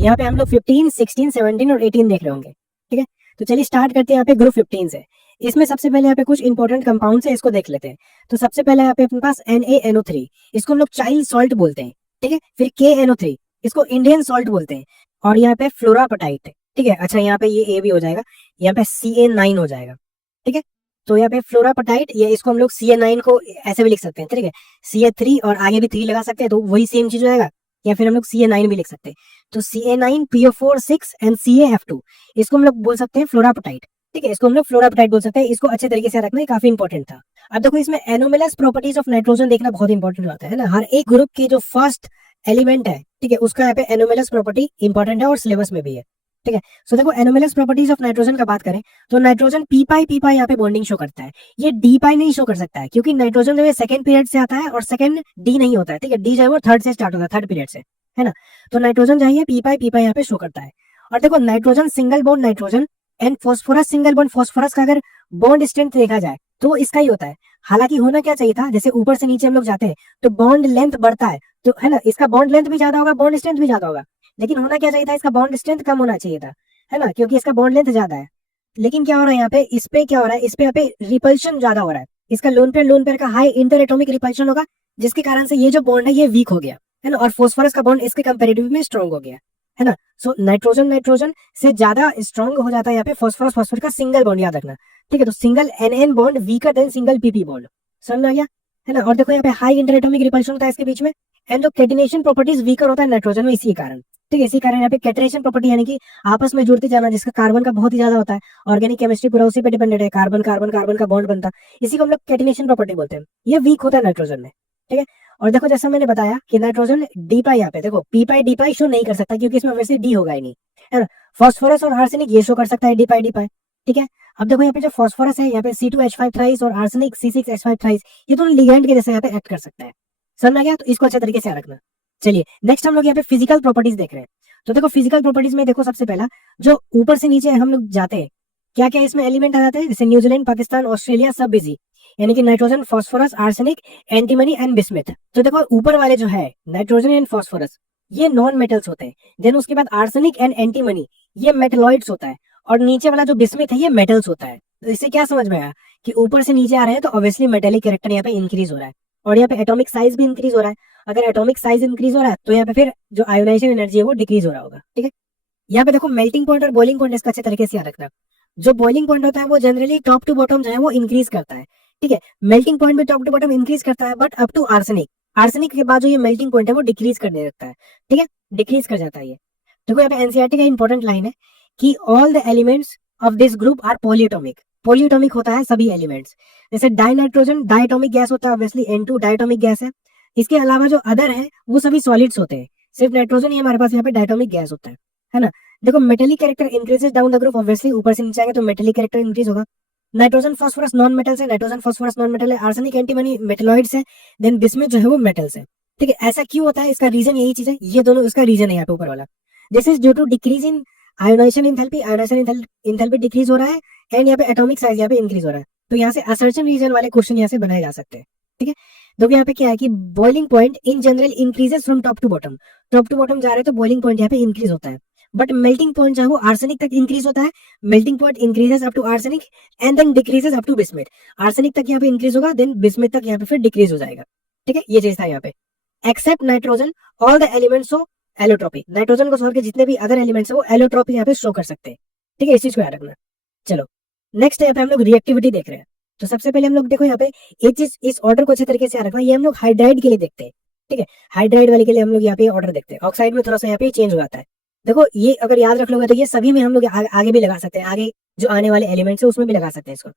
यहाँ पे हम लोग 15, 16, 17 और 18 देख रहे होंगे। ठीक है, तो चलिए स्टार्ट करते हैं यहाँ पे ग्रुप 15 से। इसमें सबसे पहले यहाँ पे कुछ इंपॉर्टेंट कंपाउंड है, इसको देख लेते हैं। तो सबसे पहले यहाँ पे अपने पास NaNO3, इसको हम लोग चाइल्ड सॉल्ट बोलते हैं। ठीक है, फिर KNO3, इसको इंडियन सॉल्ट बोलते हैं। और यहाँ पे फ्लोरापेटाइट। ठीक है, अच्छा यहाँ पे ये ए भी हो जाएगा, यहाँ पे CA9 हो जाएगा। ठीक है, तो यहाँ पे फ्लोरापेटाइट, ये इसको हम लोग CA9 को ऐसे भी लिख सकते हैं। ठीक है, CA3 और आगे भी 3 लगा सकते हैं, तो वही सेम चीज हो जाएगा। या फिर हम लोग CA9 भी लिख सकते हैं। तो CA9, PO4, 6 एंड CaF2, इसको हम लोग बोल सकते हैं फ्लोरापेटाइट। ठीक है, इसको हम लोग फ्लोरापेटाइट बोल सकते हैं। इसको अच्छे तरीके से रखना, काफी इंपॉर्टेंट था। अब देखो इसमें एनोमलस प्रॉपर्टीज ऑफ नाइट्रोजन देखना बहुत इंपॉर्टेंट होता है ना। हर एक ग्रुप के जो फर्स्ट एलिमेंट है, ठीक है, उसका यहाँ पे एनोमलस प्रॉपर्टी इंपॉर्टेंट है और सिलेबस में भी है। ठीक है, सो देखो एनोमलस प्रॉपर्टीज ऑफ नाइट्रोजन का बात करें तो नाइट्रोजन पी पाई यहाँ पे बॉन्डिंग शो करता है। ये डी पाई नहीं शो कर सकता है, क्योंकि नाइट्रोजन जो है सेकंड पीरियड से आता है और सेकंड डी नहीं होता है। ठीक है, डी जो है वो थर्ड से स्टार्ट होता है, थर्ड पीरियड से, है ना। तो नाइट्रोजन चाहिए पी पाई यहाँ पे शो करता है। और देखो nitrogen single bond nitrogen and phosphorus single bond phosphorus का अगर बॉन्ड स्ट्रेंथ देखा जाए तो इसका ही होता है। हालांकि होना क्या चाहिए था, जैसे ऊपर से नीचे हम लोग जाते हैं तो बॉन्ड लेंथ बढ़ता है, तो है ना, इसका बॉन्ड लेंथ भी ज्यादा होगा, बॉन्ड स्ट्रेंथ भी ज्यादा होगा। लेकिन होना क्या चाहिए था, इसका बॉन्ड स्ट्रेंथ कम होना चाहिए था, है ना, क्योंकि इसका बॉन्ड लेंथ ज्यादा है। लेकिन क्या हो रहा है यहाँ पे, इस पे क्या हो रहा है, इस पे यहाँ पे रिपल्शन ज्यादा हो रहा है। इसका लोन पेयर का हाई इंटर एटॉमिक रिपल्शन होगा, जिसके कारण से ये जो बॉन्ड है ये वीक हो गया, है ना। और फॉस्फोरस का बॉन्ड इसके कंपेरेटिव में स्ट्रॉन्ग हो गया, है ना। सो नाइट्रोजन से ज्यादा स्ट्रॉन्ग हो जाता है यहाँ पे फॉस्फोरस का सिंगल बॉन्ड, याद रखना। ठीक है, तो single NN bond weaker then single PP bond, समझ आ गया, है ना। और देखो यहाँ पे हाई इंटर एटॉमिक रिपल्शन होता है इसके बीच में, एंड जो कैटिनेशन प्रॉपर्टीज वीकर होता है नाइट्रोजन में इसी कारण। ठीक है, इसी कारण यहाँ पे कैटरेशन प्रॉपर्टी यानी कि आपस में जुड़ते जाना, जिसका कार्बन का बहुत ही ज्यादा होता है। ऑर्गेनिक केमिस्ट्री पूरा उसी पे डिपेंडेंट है, कार्बन कार्बन कार्बन का बॉन्ड बनता है, इसी को हम लोग कैटिनेशन प्रॉपर्टी बोलते हैं। ये वीक होता है नाइट्रोजन में। ठीक है, और देखो जैसा मैंने बताया कि नाइट्रोजन डी पाई, यहाँ पे देखो पी पाई डी पाई शो नहीं कर सकता, क्योंकि इसमें वैसे डी होगा ही नहीं, है ना। फॉस्फोरस और आर्सेनिक ये शो कर सकता है डी पाई डी पाई। ठीक है, अब देखो यहाँ पे जो फॉस्फोरस है यहाँ पे C2H5 थ्राइस और आर्सेनिक C6H5 थ्राइस, ये दोनों लिगैंड के जैसे यहाँ पे एक्ट कर सकता है, समझ आ गया। तो इसको अच्छे तरीके से रखना। चलिए नेक्स्ट हम लोग यहाँ पे फिजिकल प्रॉपर्टीज देख रहे हैं। तो देखो फिजिकल प्रॉपर्टीज में देखो सबसे पहला जो ऊपर से नीचे हम लोग जाते हैं, क्या क्या इसमें एलिमेंट आ जाते हैं, जैसे न्यूजीलैंड, पाकिस्तान, ऑस्ट्रेलिया, सब बिजी, यानी कि nitrogen, phosphorus, arsenic, antimony and bismuth. तो देखो ऊपर वाले जो है नाइट्रोजन एंड फॉस्फोरस, ये नॉन मेटल्स होते हैं। देन उसके बाद आर्सेनिक एंड एंटीमनी, ये मेटलॉइड्स होता है। और नीचे वाला जो बिस्मिथ है ये मेटल्स होता है। तो इससे क्या समझ में आया कि ऊपर से नीचे आ रहे हैं तो ऑब्वियसली मेटेलिक कैरेक्टर यहाँ पे इंक्रीज हो रहा है, और यहाँ पे एटॉमिक साइज भी इंक्रीज हो रहा है। अगर एटॉमिक साइज इंक्रीज हो रहा है तो यहाँ पे फिर जो आयोनाइजेशन एनर्जी है वो डिक्रीज हो रहा होगा। ठीक है, यहाँ पे देखो मेल्टिंग पॉइंट और बॉइलिंग पॉइंट इसका अच्छे तरीके से याद रखना। जो बॉइलिंग पॉइंट होता है वो जनरली टॉप टू बॉटम जो है वो इंक्रीज करता है। ठीक है, मेल्टिंग पॉइंट भी टॉप टू बॉटम इंक्रीज करता है, but up to arsenic, arsenic के बाद जो ये मेल्टिंग पॉइंट है वो डिक्रीज करने लगता है। ठीक है, डिक्रीज कर जाता है ये। देखो यहाँ पे एनसीईआरटी का इंपॉर्टेंट लाइन है कि all the elements of this group are polyatomic. Polyatomic होता है सभी एलिमेंट्स, जैसे डाइनाइट्रोजन डायटोमिक गैस होता है, ऑब्वियसली N2 डायटोमिक गैस है। इसके अलावा जो अदर है वो सभी सॉलिड्स होते हैं, सिर्फ नाइट्रोजन ही हमारे पास यहाँ पे डायटोमिक गैस होता है ना। देखो metallic character increases down the group, obviously ऊपर से नीचे आएंगे तो मेटेलिक कैरेक्टर इंक्रीज होगा। नाइट्रोजन फॉस्फोरस नॉन मेटल्स है, नाइट्रोजन फॉस्फोरस नॉन मेटल है, आर्सेनिक एंटीमनी मेटलॉइड्स है, देन बिस्मिथ जो है वो मेटल्स है। ठीक है, ऐसा क्यों होता है, इसका रीजन यही चीज है, ये दोनों इसका रीजन है यहाँ पे ऊपर वाला। This is due to decrease in ionization enthalpy, ionization enthalpy decrease हो रहा है, एंड यहाँ पे एटॉमिक साइज यहाँ पे इंक्रीज हो रहा है। तो यहाँ से असर्शन रीजन वाले क्वेश्चन यहाँ से बनाए जा सकते हैं। ठीक है, तो यहाँ पे क्या है कि boiling point in general increases from top to bottom, top to bottom जा रहे हैं तो बॉइलिंग पॉइंट यहाँ पे इंक्रीज होता है। बट मेल्टिंग पॉइंट जो है वो आर्सेनिक तक इंक्रीज होता है, melting point increases up to arsenic and then decreases up to bismuth. Arsenic तक यहाँ पे इंक्रीज होगा, देन बिस्मिथ तक यहाँ पे फिर डिक्रीज हो जाएगा। ठीक है, ये चीज था यहाँ पे। Except nitrogen all the elements of allotropy, nitrogen को छोड़ के जितने भी अदर एलिमेंट्स है वो एलोट्रोपी यहाँ पे शो कर सकते हैं। ठीक है, इस चीज को याद रखना। चलो नेक्स्ट यहाँ पे हम लोग रिएक्टिविटी देख रहे हैं। तो सबसे पहले हम लोग देखो यहाँ पे एक चीज, इस ऑर्डर को अच्छे तरीके से याद रखना, ये हम लोग हाइड्राइड के लिए देखते हैं। ठीक है, हाइड्राइड वाले के लिए हम लोग यहाँ पे ऑर्डर देखते हैं, ऑक्साइड में थोड़ा सा यहाँ पे चेंज हो जाता है। देखो ये अगर याद रख लोगे तो ये सभी में हम लोग आगे भी लगा सकते हैं, आगे जो आने वाले एलिमेंट्स है उसमें भी लगा सकते हैं इसको।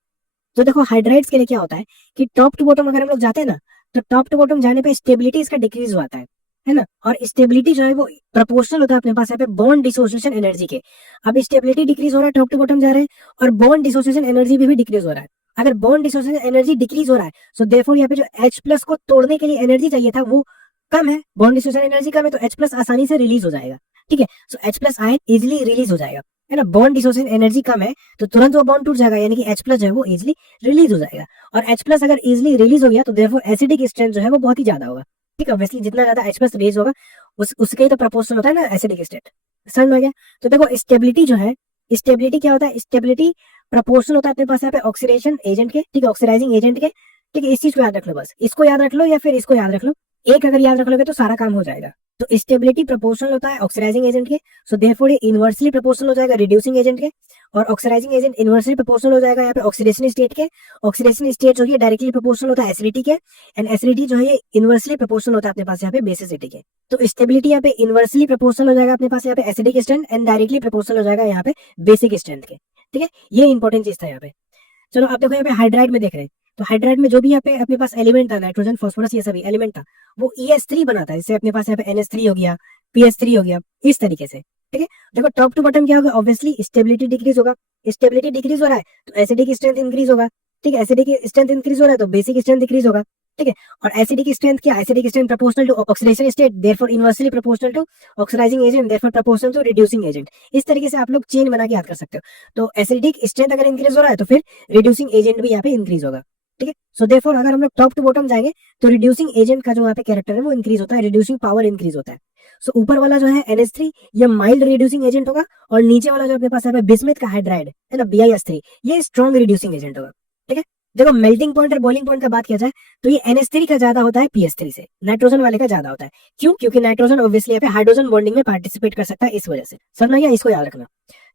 तो देखो हाइड्राइड्स के लिए क्या होता है कि टॉप टू बॉटम अगर हम लोग जाते हैं ना, तो टॉप टू बॉटम जाने पे स्टेबिलिटी इसका डिक्रीज होता है ना। और स्टेबिलिटी जो है वो प्रोपोर्शनल होता है अपने पास यहाँ पे बॉन्ड डिसोसिएशन एनर्जी के। अब स्टेबिलिटी डिक्रीज हो रहा है, टॉप टू बॉटम जा रहे हैं, और बॉन्ड डिसोसिएशन एनर्जी भी डिक्रीज हो रहा है। अगर बॉन्ड डिसोसिएशन एनर्जी डिक्रीज हो रहा है सो देयरफॉर यहाँ पे जो H+ को तोड़ने के लिए एनर्जी चाहिए था वो कम है, बॉन्ड डिसोसिएशन एनर्जी कम है, तो H+ आसानी से रिलीज हो जाएगा। ठीक है, सो H+ आयन इजिली रिलीज हो जाएगा, है ना। बॉन्ड डिसोसिएशन एनर्जी कम है तो तुरंत वो बॉन्ड टूट जाएगा, यानी कि H+ जो है वो इजिली रिलीज हो जाएगा। और H+ अगर इजिली रिलीज हो गया तो देयरफॉर एसिडिक स्ट्रेंथ जो है वो बहुत ही ज्यादा होगा। ठीक है। ऑब्वियसली जितना ज्यादा H प्लस रेज होगा उसके ही तो प्रोपोर्शनल होता है ना एसिडिक स्टेट, समझ में आ गया। तो देखो स्टेबिलिटी जो है, स्टेबिलिटी क्या होता है, स्टेबिलिटी प्रोपोर्शनल होता है अपने पास यहाँ पे ऑक्सीडेशन एजेंट के, ठीक है, ऑक्सीडाइजिंग एजेंट के, ठीक है। इस चीज को याद रख लो, बस इसको याद रख लो या फिर इसको याद रख लो, एक अगर याद रख लोगे तो सारा काम हो जाएगा। तो स्टेबिलिटी प्रोपोर्शनल होता है ऑक्सीडाइजिंग एजेंट के, सो देयरफॉर ये इनवर्सली प्रोपोर्शनल हो जाएगा रिड्यूसिंग एजेंट के, और ऑक्सीडाइजिंग एजेंट इनवर्सली प्रोपोर्शनल हो जाएगा यहाँ पे ऑक्सीडेशन स्टेट के। ऑक्सीडेशन स्टेट जो है डायरेक्टली प्रोपोर्शनल होता है एसिडिटी के, एंड एसिडिटी जो है इनवर्सली प्रोपोर्शनल होता है अपने पास यहाँ पे बेसिसिटी के। तो स्टेबिलिटी यहाँ पे इनवर्सली प्रोपोर्शनल हो जाएगा अपने पास यहाँ पे acidic strength, and directly proportional हो जाएगा यहाँ पे बेसिक स्ट्रेंथ के, ठीक है। ये इंपॉर्टेंट चीज था यहाँ पे। चलो आप देखो यहाँ पे हाइड्राइड में देख रहे हैं, तो हाइड्राइड में जो भी यहाँ पे अपने पास एलिमेंट था, नाइट्रोजन फास्फोरस ये सभी एलिमेंट था, वो ES3 बनाता है। जैसे अपने पास यहाँ पे NH3 हो गया, PS3 हो गया, इस तरीके से, ठीक है। देखो टॉप टू बॉटम क्या होगा, ऑब्वियसली स्टेबिलिटी डिक्रीज होगा, स्टेबिलिटी डिक्रीज हो रहा है तो एसिडिक स्ट्रेंथ इंक्रीज होगा, ठीक है। एसिडिक स्ट्रेंथ इंक्रीज हो रहा है तो बेसिक स्ट्रेंथ डिक्रीज होगा, ठीक है। और एसिडिक स्ट्रेंथ क्या, acidic strength proportional to oxidation state, therefore inversely proportional to oxidizing agent, therefore proportional to reducing agent. इस तरीके से आप लोग चेन बना के याद कर सकते हो। तो एसिडिक स्ट्रेंथ अगर इंक्रीज हो रहा है तो फिर रिड्यूसिंग एजेंट भी यहाँ पे इंक्रीज होगा, ठीक है। सो देयरफॉर अगर हम लोग टॉप टू बॉटम जाएंगे तो रिड्यूसिंग एजेंट का जो यहाँ पे कैरेक्टर है वो इंक्रीज होता है, रिड्यूसिंग पावर इंक्रीज होता है। सो ऊपर वाला जो है NH3 ये माइल्ड रिड्यूसिंग एजेंट होगा, और नीचे वाला जो अपने पास है बिस्मिथ का हाइड्राइड है ना BiS3, ये स्ट्रॉन्ग रिड्यूसिंग एजेंट होगा, ठीक है। देखो मेल्टिंग पॉइंट और बॉइलिंग पॉइंट का बात किया जाए तो ये NH3 का ज्यादा होता है PS3 से, नाइट्रोजन वाले का ज्यादा होता है। क्यों? क्योंकि नाइट्रोजन ऑब्वियसली यहाँ पे हाइड्रोजन बॉन्डिंग में पार्टिसिपेट कर सकता है, इस वजह से, समझ गया, इसको याद रखना।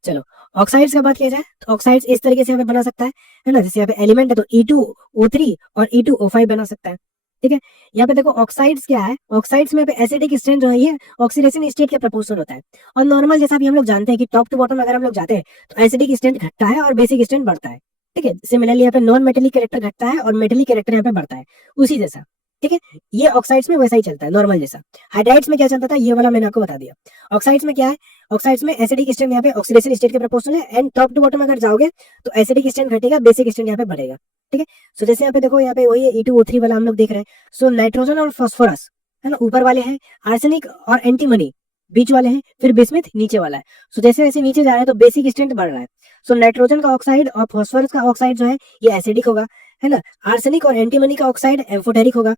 चलो ऑक्साइड्स का बात किया जाए तो ऑक्साइड्स इस तरीके से यहाँ पे बना सकता है ना। जैसे यहाँ पे एलिमेंट है तो E2O3 और E2O5 बना सकता है, ठीक है। यहाँ पे देखो ऑक्साइड्स क्या है, ऑक्साइड्स में एसिडिक स्ट्रेंथ जो है ये ऑक्सीडेशन स्टेट के प्रोपोर्शनल होता है। और नॉर्मल जैसा भी हम लोग जानते हैं कि टॉप टू बॉटम अगर हम लोग जाते हैं तो एसिडिक स्ट्रेंथ घटता है और बेसिक स्ट्रेंथ बढ़ता है, ठीक है। सिमिलरली यहाँ पे नॉन मेटेलिक कैरेक्टर घटता है और मेटेलिक कैरेक्टर यहाँ पे बढ़ता है, उसी जैसा, ठीक है। ये ऑक्साइड्स में वैसा ही चलता है नॉर्मल जैसा। हाइड्राइड्स में क्या चलता था ये वाला मैंने आपको बता दिया। ऑक्साइड्स में क्या है, ऑक्साइड्स में एसिडिक स्ट्रेंथ यहाँ पे ऑक्सीडेशन स्टेट के प्रोपोर्शनल है, एंड टॉप टू बॉटम अगर जाओगे तो एसिडिक स्ट्रेंथ घटेगा, बेसिक स्ट्रेंथ यहाँ पे बढ़ेगा, ठीक है। सो जैसे यहाँ पे देखो यहाँ पे वही E2O3 वाला हम लोग देख रहे हैं। सो नाइट्रोजन और फास्फोरस है ना ऊपर वाले हैं, आर्सेनिक और एंटीमनी बीच वाले हैं, फिर बिस्मिथ नीचे वाला है। सो जैसे जैसे नीचे जा रहे हैं तो बेसिक स्ट्रेंथ बढ़ रहा है। सो नाइट्रोजन का ऑक्साइड और फास्फोरस का ऑक्साइड जो है ये एसिडिक होगा, है ना। आर्सेनिक और एंटीमनी का ऑक्साइड एम्फोटेरिक होगा,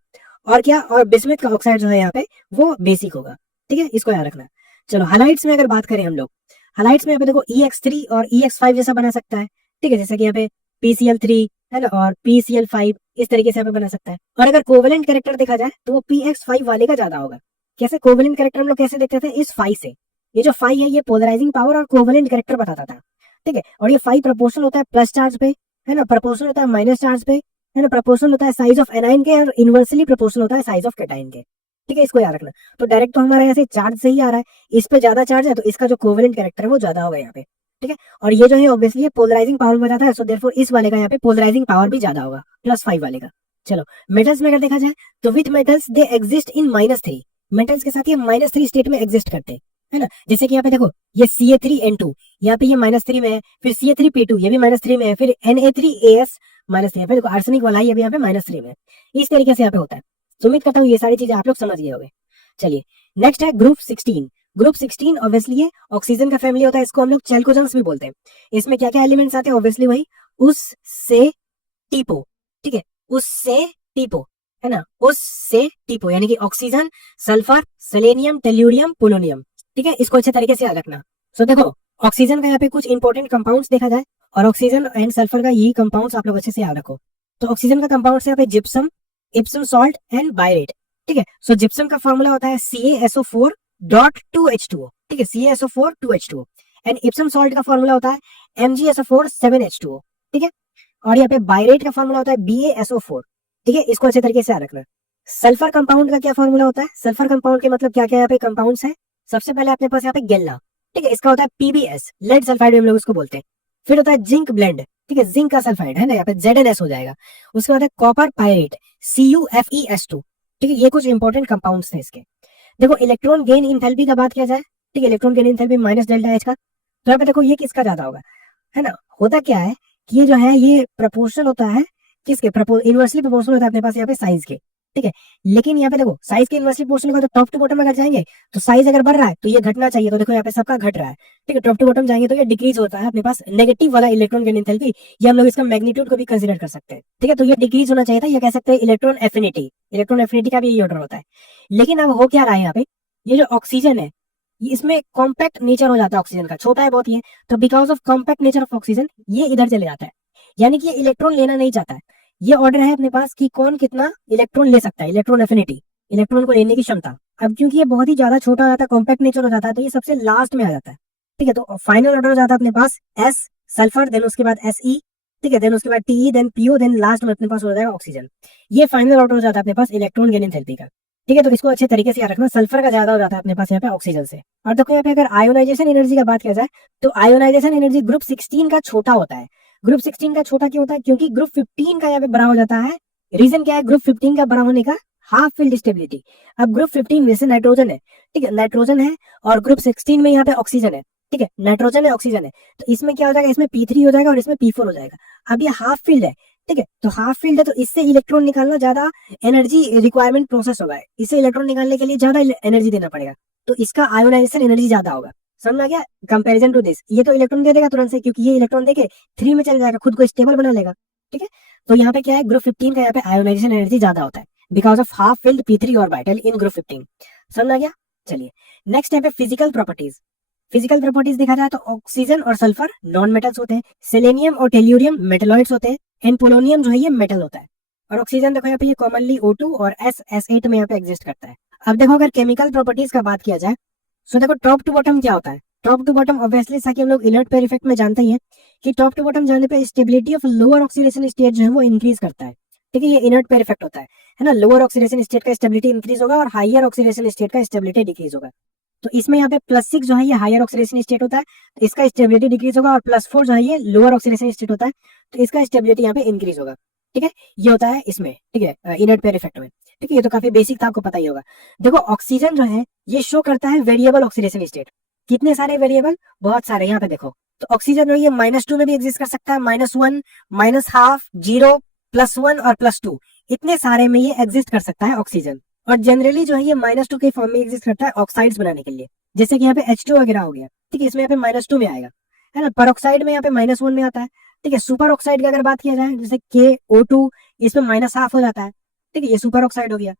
और क्या, और बिस्मिथ का ऑक्साइड जो है यहाँ पे वो बेसिक होगा, ठीक है, इसको याद रखना। चलो हलाइड्स में अगर बात करें हम लोग, हलाइड्स में यहाँ पे देखो EX3 और EX5 जैसा बना सकता है, ठीक है। जैसे कि यहाँ पे PCl3 है ना और PCl5 इस तरीके से यहाँ पे बना सकता है। और अगर कोवेलेंट कैरेक्टर देखा जाए तो वो PX5 वाले का ज्यादा होगा। कैसे कोवेलेंट कैरेक्टर हम लोग कैसे देखते थे, इस 5 से, ये जो 5 है ये पोलराइजिंग पावर और कोवेलेंट कैरेक्टर बताता था, ठीक है। और ये 5 प्रोपोर्शनल होता है प्लस चार्ज पे, है ना, प्रोपोर्शनल होता है माइनस चार्ज पे, है ना, प्रोपोर्शनल होता है साइज ऑफ एनाइन के, और इनवर्सली प्रोपोर्शनल होता है साइज ऑफ कैटाइन के, ठीक है। इसको याद रखना। तो डायरेक्ट तो हमारा यहाँ से चार्ज से ही आ रहा है, इस पे ज्यादा चार्ज है तो इसका जो कोवेलेंट कैरेक्टर है वो ज्यादा होगा यहाँ पे, ठीक है। और ये जो है ऑब्वियसली पोलराइजिंग पावर बताता है, सो देयरफॉर इस वाले का यहाँ पे पोलराइजिंग पावर भी ज्यादा होगा +5 वाले का। चलो मेटल्स में अगर देखा जाए तो with metals they exist in -3, metals के साथ ये -3 स्टेट में एग्जिस्ट करते हैं, है ना। जैसे कि यहाँ पे देखो ये Ca3N2 यहाँ पे ये -3 में है, फिर Ca3P2 ये भी -3 में है, फिर Na3As -3 है, देखो आर्सेनिक वाला ये भी यहाँ पे -3 में है। इस तरीके से यहाँ पे होता है। तो उम्मीद करता हूँ ये सारी चीजें आप लोग समझ गए होंगे। चलिए नेक्स्ट है ग्रुप 16। ग्रुप 16 ऑब्वियसली ये ऑक्सीजन का फैमिली होता है, इसको हम लोग चैल्कोजेंस भी बोलते हैं। इसमें क्या क्या एलिमेंट्स आते हैं, ऑब्वियसली वही उस से टीपो, ठीक है, उससे टीपो, है ना, उससे टीपो यानी कि oxygen, sulphur, selenium, tellurium, polonium, ठीक है। इसको अच्छे तरीके से याद रखना। सो देखो ऑक्सीजन का यहाँ पे कुछ इंपॉर्टेंट कंपाउंड्स देखा जाए, और ऑक्सीजन एंड सल्फर का यही कंपाउंड्स आप लोग अच्छे से याद रखो। तो ऑक्सीजन का कंपाउंड है यहाँ पे जिप्सम, इप्सम सॉल्ट एंड बायरेट, ठीक है। सो जिप्सम का फॉर्मूला होता है CaSO4.2H2O, ठीक है, CaSO4 2H2O, and Epsom salt का फॉर्मूला होता है MgSO4 7H2O, ठीक है। और यहाँ पे बायरेट का फॉर्मूला होता है BaSO4, ठीक है, इसको अच्छे तरीके से याद रखना। सल्फर कंपाउंड का क्या फॉर्मूला होता है, सल्फर कंपाउंड के मतलब क्या क्या यहाँ पे कंपाउंड्स है, सबसे पहले अपने पास यहाँ पे गेल्ला, ठीक है, इसका होता है PbS, लेड सल्फाइड हम लोग उसको बोलते हैं। फिर होता है जिंक ब्लेंड, ठीक है, जिंक का सल्फाइड है ना, यहाँ पे ZnS हो जाएगा। उसके बाद है कॉपर पायरेट CuFeS2, ठीक है। ये कुछ इंपॉर्टेंट कंपाउंड्स थे इसके। देखो इलेक्ट्रॉन गेन इंथैल्पी का बात किया जाए, ठीक है, इलेक्ट्रॉन गेन इंथैल्पी -ΔH का, तो यहाँ पे देखो ये किसका ज्यादा होगा, है ना। होता क्या है कि ये जो है ये प्रोपोर्शनल होता है किसके, इनवर्सली प्रोपोर्शनल होता है अपने पास यहाँ पे साइज के, ठीक है। लेकिन यहाँ पे देखो साइज के इनवर्सली प्रोपोर्शनल का तो टॉप टू बॉटम अगर जाएंगे तो साइज अगर बढ़ रहा है तो ये घटना चाहिए, तो देखो यहाँ पे सबका घट रहा है। ठीक है, टॉप टू बॉटम जाएंगे तो ये डिक्रीज होता है अपने पास नेगेटिव वाला इलेक्ट्रॉन गेन एंथैल्पी, ये हम लोग इसका मैग्नीट्यूड को भी कंसीडर कर सकते हैं। ठीक है, तो ये डिक्रीज होना चाहिए था, ये कह सकते हैं इलेक्ट्रॉन एफिनिटी, इलेक्ट्रॉन एफिनिटी का भी ये ऑर्डर होता है। लेकिन अब हो क्या रहा है यहाँ पे, ये जो ऑक्सीजन है इसमें कॉम्पैक्ट नेचर हो जाता है ऑक्सीजन का, छोटा है बहुत ये, तो because of compact nature of oxygen ये इधर चले जाता है, यानी कि ये इलेक्ट्रॉन लेना नहीं चाहता है। ये ऑर्डर है अपने पास कि कौन कितना इलेक्ट्रॉन ले सकता है, इलेक्ट्रॉन एफिनिटी, इलेक्ट्रॉन को लेने की क्षमता। अब क्योंकि ये बहुत ही ज्यादा छोटा हो जाता है, कॉम्पैक्ट नेचर हो जाता है, तो ये सबसे लास्ट में आ जाता है। ठीक है, तो फाइनल ऑर्डर हो जाता है अपने पास एस सल्फर, देन उसके बाद एसई, ठीक है, देन उसके बाद T E, then P O, then last में अपने पास हो जाएगा ऑक्सीजन। ये फाइनल ऑर्डर हो जाता है अपने पास इलेक्ट्रॉन गेन एंथैल्पी का। ठीक है, तो इसको अच्छे तरीके से याद रखना, सल्फर का ज्यादा हो जाता है अपने पास यहाँ पे ऑक्सीजन से। और देखो यहाँ पे अगर आयोनाइजेशन एनर्जी का बात किया जाए तो आयोनाइजेशन एनर्जी ग्रुप 16 का छोटा होता है। ग्रुप 16 का छोटा क्यों होता है, क्योंकि ग्रुप 15 का यहाँ पे बड़ा हो जाता है। रीजन क्या है ग्रुप 15 का बड़ा होने का, हाफ फील्ड स्टेबिलिटी। अब ग्रुप 15 में से नाइट्रोजन है, ठीक है, नाइट्रोजन है, और ग्रुप 16 में यहाँ पे ऑक्सीजन है। ठीक है, नाइट्रोजन है ऑक्सीजन है, तो इसमें क्या हो जाएगा, इसमें P3 हो जाएगा और इसमें P4 हो जाएगा। अब ये हाफ फील्ड है, ठीक है, तो हाफ फील्ड है तो इससे इलेक्ट्रॉन निकालना ज्यादा एनर्जी रिक्वायरमेंट प्रोसेस होगा, इससे इलेक्ट्रॉन निकालने के लिए ज्यादा एनर्जी देना पड़ेगा, तो इसका आयोनाइजेशन एनर्जी ज्यादा होगा। समझ आ गया, कंपैरिजन टू दिस, ये तो इलेक्ट्रॉन दे देगा तुरंत से, क्योंकि ये इलेक्ट्रॉन देके 3 में चले जाएगा, खुद को स्टेबल बना लेगा। ठीक है, तो यहाँ पे क्या है, ग्रुप 15 का यहाँ पे आयोनाइजेशन एनर्जी ज्यादा होता है because of half field P3 orbital in group 15। समझ आ गया। चलिए नेक्स्ट यहाँ पे फिजिकल प्रॉपर्टीज। फिजिकल प्रॉपर्टीज देखा जाए तो ऑक्सीजन और सल्फर नॉन मेटल्स होते हैं, सेलेनियम और टेल्यूरियम मेटलॉइड्स होते हैं, एंड पोलोनियम जो है ये मेटल होता है। और ऑक्सीजन देखो यहाँ पे ये कॉमनली O2 और S8 में यहाँ पे एग्जिस्ट करता है। अब देखो अगर केमिकल प्रॉपर्टीज का बात किया जाए तो देखो टॉप टू बॉटम क्या होता है, टॉप टू बॉटम ऑब्वियसली जैसा कि हम लोग इनर्ट पेयर इफेक्ट में जानते ही हैं कि टॉप टू बॉटम जाने पे stability of lower oxidation state जो है वो इंक्रीज करता है। ठीक है, ये इनर्ट पेयर इफेक्ट होता है ना, लोअर ऑक्सीडेशन स्टेट का स्टेबिलिटी इंक्रीज होगा और हायर ऑक्सीडेशन स्टेट का स्टेबिलिटी डिक्रीज होगा। तो इसमें यहाँ पे +6 जो है ये हायर ऑक्सीडेशन स्टेट होता है, तो इसका स्टेबिलिटी डिक्रीज होगा, और +4 जो है ये लोअर ऑक्सीडेशन स्टेट होता है, तो इसका स्टेबिलिटी यहाँ पे इंक्रीज होगा। ठीक है, ये होता है इसमें, ठीक है, इनर्ट पेयर इफेक्ट में। ठीक है, ये तो काफी बेसिक था, आपको पता ही होगा। देखो ऑक्सीजन जो है ये शो करता है वेरिएबल ऑक्सीडेशन स्टेट। कितने सारे वेरिएबल, बहुत सारे, यहाँ पे देखो। तो ऑक्सीजन जो है ये -2 में भी एग्जिस्ट कर सकता है, -1, -½ 0 +1 और +2, इतने सारे में ये एग्जिस्ट कर सकता है ऑक्सीजन। और जनरली जो है ये -2 के फॉर्म में एग्जिस्ट करता है ऑक्साइड्स बनाने के लिए, जैसे कि यहाँ पे H2 वगैरह हो गया। ठीक है, इसमें यहाँ पे -2 में आएगा, है ना। परऑक्साइड में यहाँ पे -1 में आता है। ठीक है, सुपर ऑक्साइड की अगर बात किया जाए जैसे KO2, इसमें -½ हो जाता है। ठीक है, ये सुपर ऑक्साइड हो गया,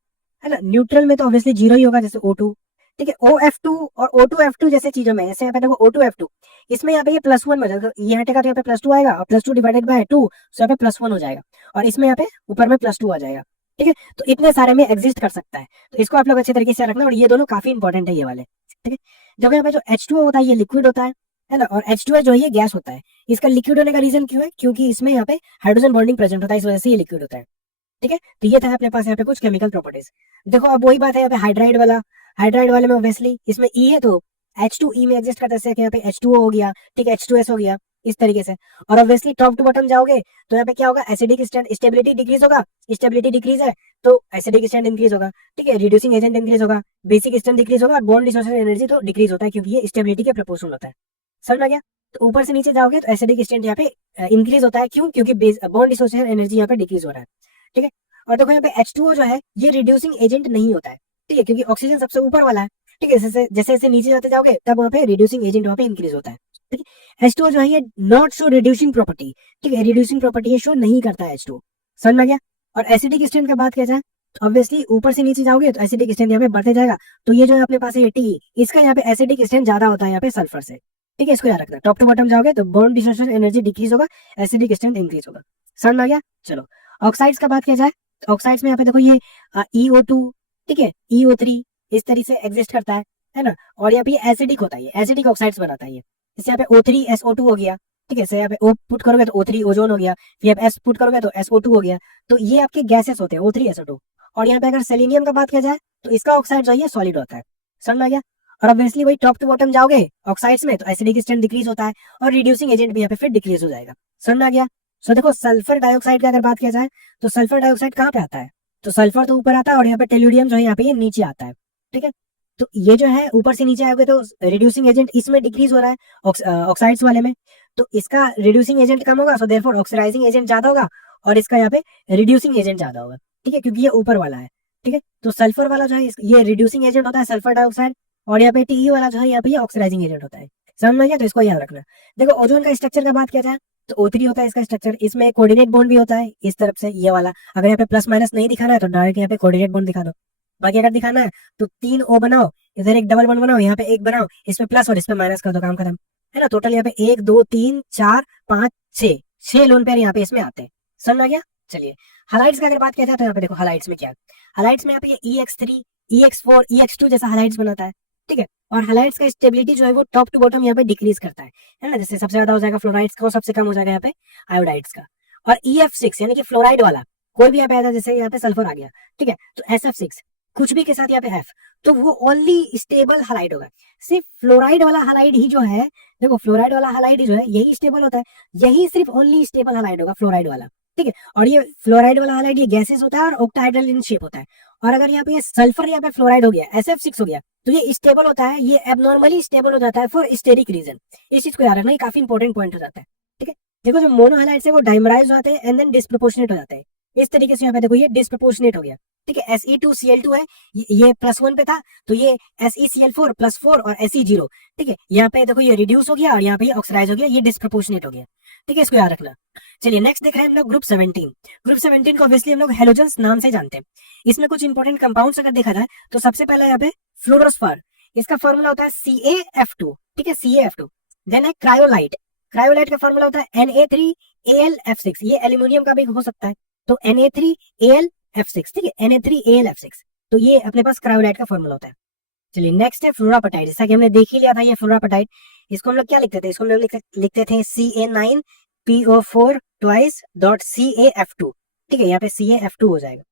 है ना। न्यूट्रल में तो ऑब्वियसली 0 ही होगा, जैसे O2। ठीक है, OF2 और O2F2 जैसे चीजों में, जैसे यहाँ पे देखो O2F2, इसमें यहाँ पे ये +1 में जाएगा, ये हटेगा तो यहाँ पे +2 आएगा, और +2 डिवाइडेड बाय 2, तो यहाँ पे +1 हो जाएगा, और इसमें यहाँ पे ऊपर में +2 आ जाएगा। ठीक है, तो इतने सारे में एग्जिस्ट कर सकता है, तो इसको आप लोग अच्छे तरीके से रखना, और ये दोनों काफी इंपॉर्टेंट है ये वाले। ठीक है, जब यहाँ पे जो H2O होता है ये लिक्विड होता है ना, और H2O जो है ये गैस होता है। इसका लिक्विड होने का रीजन क्यों है, क्योंकि इसमें यहाँ पे हाइड्रोजन बॉन्डिंग प्रेजेंट होता है, इस वजह से ये लिक्विड होता है। ठीक है, तो ये था अपने पास यहाँ पे कुछ केमिकल प्रॉपर्टीज। देखो अब वही बात है यहाँ पे हाइड्राइड वाला, हाइड्राइड वाले में ऑब्वियसली इसमें E है तो H2E में एग्जिस्ट करता है, जैसे कि यहाँ पे H2O हो गया, ठीक है, H2S हो गया, इस तरीके से। और ऑब्वियसली टॉप टू बॉटम जाओगे तो यहाँ पे क्या होगा, एसिडिक स्टेबिलिटी डिक्रीज होगा, स्टेबिलिटी डिक्रीज है तो एसिडिक स्ट्रेंथ इंक्रीज होगा। ठीक है, रिड्यूसिंग एजेंट इंक्रीज होगा, बेसिक स्ट्रेंथ डिक्रीज होगा, और बॉन्ड डिसोसिएशन एनर्जी तो डिक्रीज होता है, क्योंकि ये स्टेबिलिटी के प्रोपोर्शनल होता है। समझ में आ गया। तो ऊपर से नीचे जाओगे तो एसिडिक स्ट्रेंथ यहाँ पे इंक्रीज होता है, क्यों, क्योंकि बॉन्ड डिसोसिएशन एनर्जी यहाँ पे डिक्रीज हो रहा है। ठीक है, और देखो यहाँ पे H2O जो है ये रिड्यूसिंग एजेंट नहीं होता है। ठीक है, क्योंकि ऑक्सीजन सबसे ऊपर वाला है। ठीक है, जैसे जैसे नीचे जाते जाओगे तब वहाँ पे रिड्यूसिंग एजेंट वहाँ पे इंक्रीज होता है। ठीक है, H2O जो है ये नॉट शो रिड्यूसिंग प्रॉपर्टी। ठीक है, रिड्यूसिंग प्रॉपर्टी ये शो नहीं करता है H2O। समझ में आ गया। और एसिडिक स्ट्रेंथ का बात किया जाए तो ऑब्वियसली ऊपर से नीचे जाओगे तो एसिडिक स्ट्रेंथ यहाँ पे बढ़ते जाएगा, तो ये जो है अपने पास है ये T, इसका यहाँ पे एसिडिक स्ट्रेंथ ज्यादा होता है यहाँ पे सल्फर से। ठीक है, इसको याद रखना, टॉप टू बॉटम जाओगे तो बॉन्ड डिसोसिएशन एनर्जी डिक्रीज होगा, एसिडिक स्ट्रेंथ इंक्रीज होगा। समझ में आ गया। चलो ऑक्साइड्स का बात किया जाए, ऑक्साइड्स में यहाँ पे देखो ये EO2, ठीक है, EO3 इस तरीके से एग्जिस्ट करता है ना। और यहाँ पे एसिडिक होता है, एसिडिक ऑक्साइड्स बनाता है ये। जैसे यहाँ पे O3SO2 हो गया, ठीक है, यहाँ पे O पुट करोगे तो O3 ओजोन हो गया, फिर यहाँ पे S पुट करोगे तो SO2 हो गया। तो ये आपके गैसेस होते हैं O3SO2। और यहाँ पे अगर सेलेनियम का बात किया जाए तो इसका ऑक्साइड जो है सॉलिड होता है। समझ में आ गया। और ऑब्वियसली वही टॉप टू बॉटम जाओगे ऑक्साइड्स में तो एसिडिक स्ट्रेंथ डिक्रीज होता है, और रिड्यूसिंग एजेंट भी यहाँ पे फिर डिक्रीज हो जाएगा। समझ में आ गया। सो देखो सल्फर डाइऑक्साइड की अगर बात किया जाए तो सल्फर डाइऑक्साइड कहाँ पे आता है, तो सल्फर तो ऊपर आता है, और यहाँ पे टेल्यूरियम जो है यहाँ पे ये नीचे आता है। ठीक है, तो ये जो है ऊपर से नीचे आओगे तो रिड्यूसिंग एजेंट इसमें डिक्रीज हो रहा है ऑक्साइड्स वाले में, तो इसका रिड्यूसिंग एजेंट कम होगा, सो देयरफॉर ऑक्सीडाइजिंग एजेंट ज्यादा होगा, और इसका यहाँ पे रिड्यूसिंग एजेंट ज्यादा होगा। ठीक है, क्योंकि ये ऊपर वाला है। ठीक है। तो सल्फर वाला जो है ये रिड्यूसिंग एजेंट होता है सल्फर डाइऑक्साइड, और यहाँ पे टी वाला जो है यहाँ पे ऑक्सीडाइजिंग एजेंट होता है। समझ में गया? तो इसको याद रखना। देखो ओजोन का स्ट्रक्चर का बात किया जाए तो O3 होता है इसका स्ट्रक्चर, इसमें कोऑर्डिनेट बॉन्ड भी होता है इस तरफ से ये वाला। अगर यहाँ पे प्लस माइनस नहीं दिखाना है तो डायरेक्ट यहाँ पे कोऑर्डिनेट बॉन्ड दिखा दो। बाकी अगर दिखाना है तो 3 O बनाओ, इधर एक डबल बॉन्ड बनाओ, यहाँ पे एक बनाओ, इसमें प्लस और इसमें माइनस कर दो, काम खत्म। है ना? टोटल यहाँ पे 1 2 3 4 5 6 लोन पेयर यहाँ पे इसमें आते हैं। समझ आ गया? चलिए हाइलाइट्स का अगर बात किया जाए तो यहाँ पे देखो हाइलाइट्स में क्या, हाइलाइट्स में यहाँ पे EX3 EX4 EX2 जैसा हाइलाइट्स बनाता है। ठीक है। और हाइलाइट्स का स्टेबिलिटी जो है वो टॉप टू बॉटम यहाँ पे डिक्रीज करता है ना? जैसे सबसे ज्यादा हो जाएगा फ्लोराइड्स का और सबसे कम हो जाएगा यहाँ पे आयोडाइड्स का। और EF6 यानी कि फ्लोराइड वाला कोई भी यहाँ पे आता है, जैसे यहाँ पे सल्फर आ गया, ठीक है, तो SF6 कुछ भी के साथ यहाँ पे F, तो वो ओनली स्टेबल हाइलाइट होगा। सिर्फ फ्लोराइड वाला हाइलाइट ही जो है, देखो फ्लोराइड वाला हाइलाइट ही जो है यही स्टेबल होता है, यही सिर्फ ओनली स्टेबल हाइलाइट होगा फ्लोराइड वाला। ठीक है। और ये फ्लोराइड वाला हाइलाइट ये गैसेस होता है और ऑक्टाहेड्रल इन शेप होता है। और अगर यहाँ पे ये सल्फर यहाँ पे फ्लोराइड हो गया SF6 हो गया तो ये स्टेबल होता है, ये एबनॉर्मली स्टेबल हो जाता है फॉर स्टेरिक रीजन। इस चीज को याद रखना, ये काफी इंपॉर्टेंट पॉइंट हो जाता है। ठीक है। देखो जो मोनो हाइलाइट्स है वो डाइमराइज हो जाते हैं एंड देन डिस्प्रोपोर्शनेट हो जाते हैं। इस तरीके से यहाँ पे देखो ये डिस्प्रोपोर्शनेट हो गया। ठीक है। Se2Cl2 है, ये +1 पे था तो ये SeCl4 +4 और Se0। ठीक है। यहाँ पे देखो ये रिड्यूस हो गया और यहाँ पे ऑक्सीडाइज हो गया, ये डिस्प्रोपोर्शनेट हो गया। ठीक है, इसको याद रखना। चलिए नेक्स्ट देख रहे हैं हम लोग ग्रुप 17। ग्रुप 17 को ऑब्वियसली हम लोग हेलोजन्स नाम से जानते हैं। इसमें कुछ इंपॉर्टेंट कंपाउंड्स अगर देखा जाए तो सबसे पहला यहाँ पे फ्लोरोस्फर, इसका फॉर्मूला होता है CaF2। ठीक है, CaF2। देन है क्रायोलाइट, क्रायोलाइट का फॉर्मूला होता है Na3Al F6, ये एल्यूमिनियम का भी हो सकता है, तो Na3Al F6। ठीक है, Na3Al F6, तो ये अपने पास क्रायोलाइट का फॉर्मूला होता है। चलिए नेक्स्ट है फ्लोरापेटाइट, जैसा कि हमने देख ही लिया था ये फ्लोरापेटाइट। इसको हम लोग क्या लिखते थे, इसको हम लोग लिखते थे Ca9PO4 ट्वाइस डॉट CaF2। ठीक है, यहाँ पे CaF2 हो जाएगा।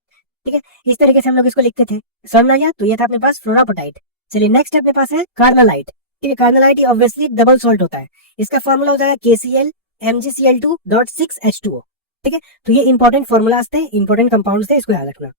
ठीक है, इस तरीके से हम लोग इसको लिखते थे। समझ आया? तो ये था अपने पास फ्लोरापेटाइट। चलिए नेक्स्ट अपने पास है कार्नालाइट। ठीक है, कार्नालाइट ऑब्वियसली डबल सॉल्ट होता है, इसका फॉर्मूला हो जाएगा KCl MgCl2 डॉट 6H2O। ठीक है, तो ये इंपॉर्टेंट फॉर्मूलाज थे, इंपॉर्टेंट कंपाउंड्स थे, इसको याद रखना।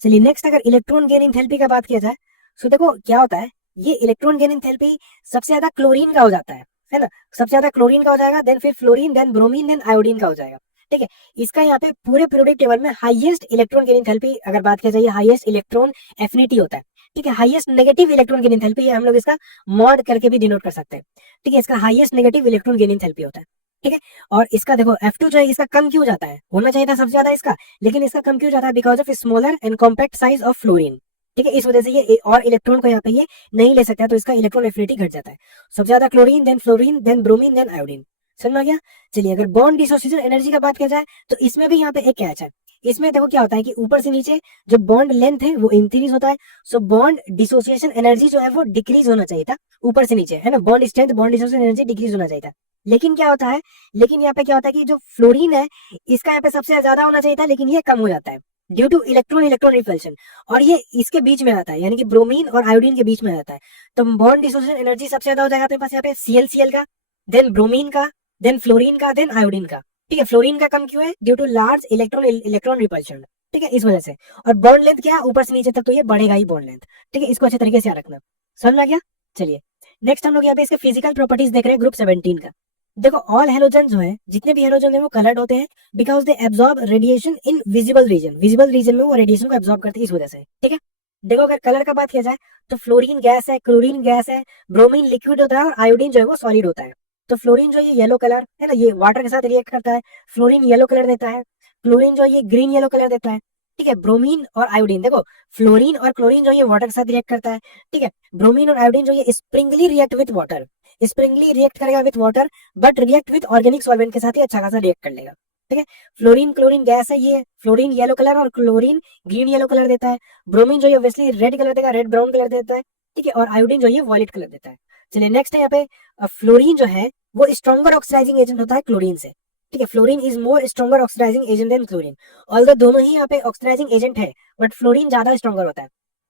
चलिए नेक्स्ट अगर इलेक्ट्रॉन गेन एंथैल्पी का बात किया जाए तो देखो क्या होता है, ये इलेक्ट्रॉन गेन एंथैल्पी सबसे ज्यादा क्लोरीन का हो जाता है ना? सबसे ज्यादा क्लोरीन का हो जाएगा, देन फिर fluorine, then bromine, then iodine का हो जाएगा। ठीक है, इसका यहाँ पे पूरे पीरियोडिक टेबल में हाईएस्ट इलेक्ट्रॉन गेन एंथैल्पी अगर बात किया जाए, हाईएस्ट इलेक्ट्रॉन एफिनिटी होता है। ठीक है, highest negative electron gain enthalpy हम लोग इसका मॉड करके भी डिनोट कर सकते हैं। ठीक है, इसका highest negative electron gain enthalpy होता है। ठीक है, और इसका देखो F2 जो है इसका कम क्यों जाता है, होना चाहिए था सबसे ज्यादा इसका, लेकिन इसका कम क्यों जाता है, because of smaller and compact size of fluorine. ठीक है, इस वजह से ये और इलेक्ट्रॉन को यहाँ पे ये नहीं ले सकता, तो इसका इलेक्ट्रॉन एफिनिटी घट जाता है। सबसे ज्यादा chlorine, then fluorine, then bromine, then iodine. समझ में आ गया? चलिए अगर बॉन्ड डिसोसिएशन एनर्जी का बात किया जाए तो इसमें भी यहाँ पे एक कैच है। इसमें देखो क्या होता है कि ऊपर से नीचे जो बॉन्ड लेंथ है वो इंक्रीज होता है, सो बॉन्ड डिसोसिएशन एनर्जी जो है वो डिक्रीज होना चाहिए था ऊपर से नीचे, है ना? Bond strength, bond dissociation energy decrease होना चाहिए था। लेकिन क्या होता है, लेकिन यहाँ पे क्या होता है कि जो फ्लोरीन है इसका यहाँ पे सबसे ज्यादा होना चाहिए था, लेकिन ये कम हो जाता है due two electron electron repulsion, और ये इसके बीच में आता है, यानी कि ब्रोमीन और आयोडीन के बीच में आता है। तो बॉन्ड डिसोसिएशन एनर्जी सबसे ज्यादा हो जाएगा अपने पास यहाँ पे ClCl का, देन ब्रोमीन का, देन फ्लोरीन का, देन आयोडीन का। ठीक है, फ्लोरीन का कम क्यों है, due to large electron electron repulsion. ठीक है, इस वजह से। और बॉन्ड लेंथ क्या है, ऊपर से नीचे तक तो ये बढ़ेगा ही बॉन्ड लेंथ। ठीक है, इसको अच्छे तरीके से याद रखना। समझ में गया? चलिए नेक्स्ट हम लोग यहाँ पे इसके फिजिकल प्रॉपर्टीज देख रहे हैं ग्रुप 17 का। देखो ऑल हेलोजन जो है, जितने भी हेलोजन है वो कलर्ड होते हैं because they absorb radiation in visible region, visible region में वो रेडिएशन को एब्जॉर्ब करते हैं, इस वजह से। ठीक है, देखो अगर कलर का बात किया जाए तो फ्लोरीन गैस है, क्लोरीन गैस है, ब्रोमीन लिक्विड होता है और आयोडीन जो है वो सॉलिड होता है। तो फ्लोरीन जो है येलो कलर है ना, ये वाटर के साथ रिएक्ट करता है, फ्लोरीन येलो कलर देता है, क्लोरीन जो है ये ग्रीन येलो कलर देता है। ठीक है, ब्रोमीन और आयोडीन, देखो फ्लोरीन और क्लोरीन जो है वाटर के साथ रिएक्ट करता है। ठीक है, ब्रोमीन और आयोडीन जो है sparingly react with water, sparingly react करेगा with water, but react with organic solvent के साथ ही अच्छा खासा रिएक्ट कर लेगा। ठीक है, फ्लोरीन क्लोरीन गैस है, ये फ्लोरीन येलो कलर और क्लोरीन ग्रीन येलो कलर देता है, ब्रोमीन जो है ऑब्वियसली रेड कलर देगा, रेड ब्राउन कलर देता है। ठीक है, और आयोडीन जो है वॉयलेट कलर देता है। चलिए नेक्स्ट है यहाँ पे फ्लोरीन जो है वो स्ट्रॉन्गर ऑक्सीडाइजिंग एजेंट होता है क्लोरीन से। ठीक है, fluorine is more stronger oxidizing agent than chlorine, although दोनों ही यहाँ पे ऑक्सीडाइजिंग एजेंट है, बट फ्लोरीन ज्यादा स्ट्रॉन्गर होता है।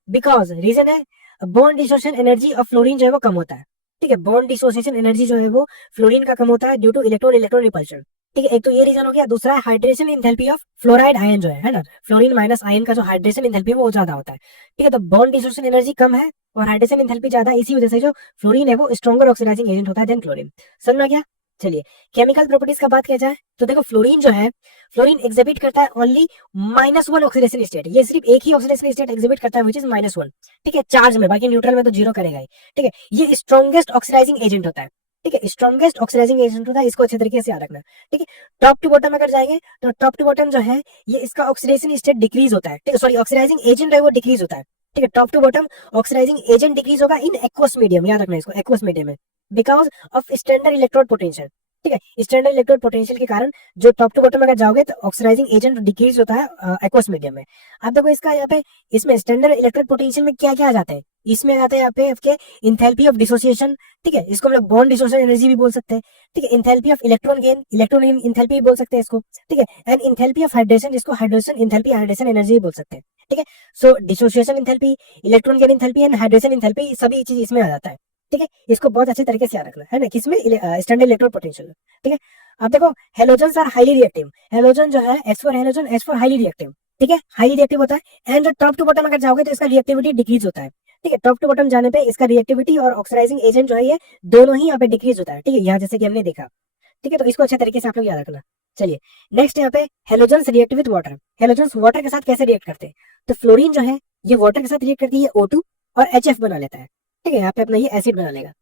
बिकॉज रीजन है bond dissociation energy of fluorine जो है वो कम होता है। ठीक है, बॉन्ड डिसोसिएशन एनर्जी जो है वो फ्लोरीन का कम होता है due two electron electron repulsion. ठीक है, एक तो ये रीजन हो गया, दूसरा है hydration enthalpy of fluoride ion जो है ना, फ्लोरीन माइनस आयन का जो हाइड्रेशन एंथैल्पी है वो ज्यादा होता है। ठीक है, तो बॉन्ड डिसोसिएशन एनर्जी कम है और हाइड्रेशन एंथैल्पी ज्यादा, इसी वजह से जो फ्लोरीन है वो स्ट्रॉन्गर ऑक्सीडाइजिंग एजेंट होता है देन क्लोरीन। समझ में आ गया? चलिए केमिकल प्रॉपर्टीज का बात किया जाए तो देखो फ्लोरीन जो है, फ्लोरीन एग्जिबिट करता है ओनली -1 ऑक्सीडेशन स्टेट। ये सिर्फ एक ही ऑक्सीडेशन स्टेट एग्जिबिट करता है विच इज -1, ठीक है, चार्ज में, बाकी न्यूट्रल में तो जीरो करेगा ही, ठीक है। ये स्ट्रॉन्गेस्ट ऑक्सीडाइजिंग एजेंट होता है, ठीक है, स्ट्रॉन्गेस्ट ऑक्सीडाइजिंग एजेंट होता है, इसको अच्छे तरीके से याद रखना, ठीक है। टॉप टू बॉटम अगर जाएंगे तो टॉप टू बॉटम जो है ये इसका ऑक्सीडेशन स्टेट डिक्रीज होता है, ठीक है, सॉरी ऑक्सीडाइजिंग एजेंट है वो डिक्रीज होता है, ठीक है। Top to bottom oxidizing agent decrease होगा इन एक्वस मीडियम, याद रखना इसको, एक्वस मीडियम में, because of standard electrode potential, ठीक है। स्टैंडर्ड इलेक्ट्रोड पोटेंशियल के कारण जो टॉप टू बॉटम अगर जाओगे तो ऑक्सीडाइजिंग एजेंट डिक्रीज होता है एक्वस मीडियम में। अब देखो इसका यहाँ पे, इसमें स्टैंडर्ड इलेक्ट्रोड पोटेंशियल में क्या क्या आ जाते हैं, इसमें आते हैं यहाँ पे आपके इंथैल्पी ऑफ डिसोसिएशन, ठीक है, इसको हम लोग बॉन्ड डिसोसिएशन एनर्जी भी बोल सकते हैं, ठीक है। Enthalpy of electron gain, electron gain enthalpy भी बोल सकते हैं इसको, ठीक है। एंड इंथैल्पी ऑफ हाइड्रेशन, जिसको हाइड्रेशन इंथैल्पी, हाइड्रेशन एनर्जी भी बोल सकते हैं, ठीक है। So dissociation enthalpy, electron gain enthalpy and hydration enthalpy, सभी चीज इसमें आ जाता है, ठीक है। इसको बहुत अच्छे तरीके से याद रखना है ना, किसमें, स्टैंडर्ड इलेक्ट्रोड पोटेंशियल, ठीक है। अब देखो halogens are highly reactive, halogen जो है as for halogen, as for highly reactive, ठीक है, हाईली रिएक्टिव होता है। एंड जो टॉप टू बॉटम अगर जाओगे तो इसका रिएक्टिविटी डिक्रीज होता है, ठीक है। टॉप टू बॉटम जाने पे इसका रिएक्टिविटी और ऑक्सीडाइजिंग एजेंट जो है ये दोनों ही यहाँ पे डिक्रीज होता है, ठीक है, यहाँ जैसे कि हमने देखा, ठीक है। तो इसको अच्छे तरीके से आप लोग याद रखना। चलिए नेक्स्ट यहाँ पे halogens react with water, halogens water के साथ कैसे रिएक्ट करते हैं, तो फ्लोरीन जो है ये वाटर के साथ रिएक्ट करती है O2 और HF बना लेता है, ठीक है, यहाँ पे अपना ये एसिड बना लेगा।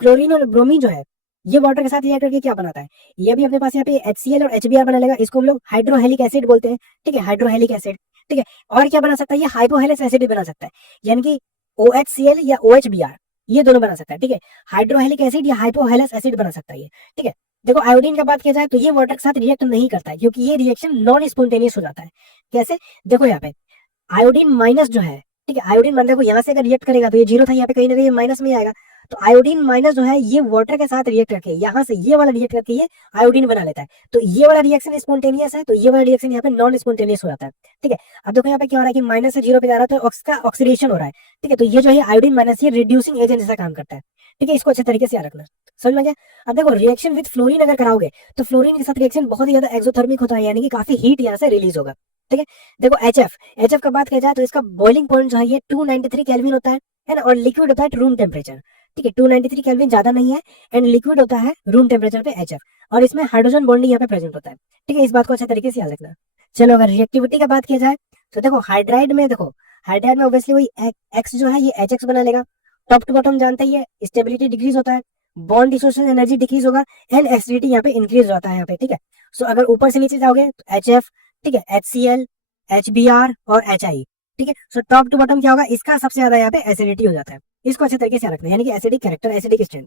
क्लोरीन और ब्रोमीन जो है ये वाटर के साथ रिएक्ट करके क्या बनाता है, ये भी अपने पास यहाँ पे HCl और HBr बना लेगा, इसको हम लोग हाइड्रोहेलिक एसिड बोलते हैं, ठीक है, हाइड्रोहेलिक एसिड, ठीक है। और क्या बना सकता है, ये हाइपोहेलिक एसिड भी बना सकता है, यानी कि OHCl या OHBr ये दोनों बना सकता है, ठीक है। हाइड्रोहेलिक एसिड या हाइपोहेलिक एसिड बना सकता है ये, ठीक है। देखो आयोडीन का बात किया जाए तो ये वाटर के साथ रिएक्ट नहीं करता है, क्योंकि ये रिएक्शन नॉन स्पॉन्टेनियस हो जाता है। कैसे, देखो यहाँ पे आयोडीन माइनस जो है, ठीक है, आयोडीन मान देखो यहाँ से अगर रिएक्ट करेगा तो ये जीरो था, यहाँ पे कहीं ना कहीं माइनस में आएगा, तो आयोडीन माइनस जो है ये वाटर के साथ रिएक्ट करके यहाँ से ये वाला रिएक्ट करके ये आयोडीन बना लेता है, तो ये वाला रिएक्शन स्पॉन्टेनियस है, तो ये वाला रिएक्शन यहाँ पे नॉन स्पॉन्टेनियस हो जाता है, ठीक है। अब देखो यहाँ पे क्या हो रहा है कि माइनस से जीरो पे जा रहा है तो उसका ऑक्सीडेशन हो रहा है, ठीक है, तो ये जो है आयोडीन माइनस ये रिड्यूसिंग एजेंट जैसा काम करता है, ठीक है। इसको अच्छे तरीके से याद रखना, समझ में गया। अब देखो रिएक्शन विद फ्लोरीन अगर कराओगे तो फ्लोरीन के साथ रिएक्शन बहुत ही ज्यादा एक्सोथर्मिक होता है, यानी कि काफी हीट यहाँ से रिलीज होगा, ठीक है। देखो एच एफ का बात किया जाए तो इसका बॉइलिंग पॉइंट जो है ये 293 केल्विन होता है ना, और लिक्विड होता है रूम टेम्परेचर, ठीक है, 293 केल्विन ज्यादा नहीं है, एंड लिक्विड होता है रूम टेम्परेचर पे HF, और इसमें हाइड्रोजन बॉन्डिंग यहाँ पे प्रेजेंट होता है, ठीक है। इस बात को अच्छे तरीके से याद रखना। चलो अगर रिएक्टिविटी का बात किया जाए तो देखो हाइड्राइड में, देखो हाइड्राइड में ऑब्वियसली वही एक्स जो है ये HX बना लेगा, टॉप टू बॉटम जानते ही है, स्टेबिलिटी डिक्रीज होता है, बॉन्ड डिसोसिएशन एनर्जी डिक्रीज होगा, एंड एसिडिटी यहाँ पे इंक्रीज होता है यहाँ पे, ठीक है। सो अगर ऊपर से नीचे जाओगे तो HF, ठीक है, HCl, HBr और HI, ठीक है। सो टॉप टू बॉटम क्या होगा, इसका सबसे ज्यादा यहाँ पे एसिडिटी हो जाता है, इसको अच्छे तरीके से रखना है, यानी कि acidic character, acidic strength.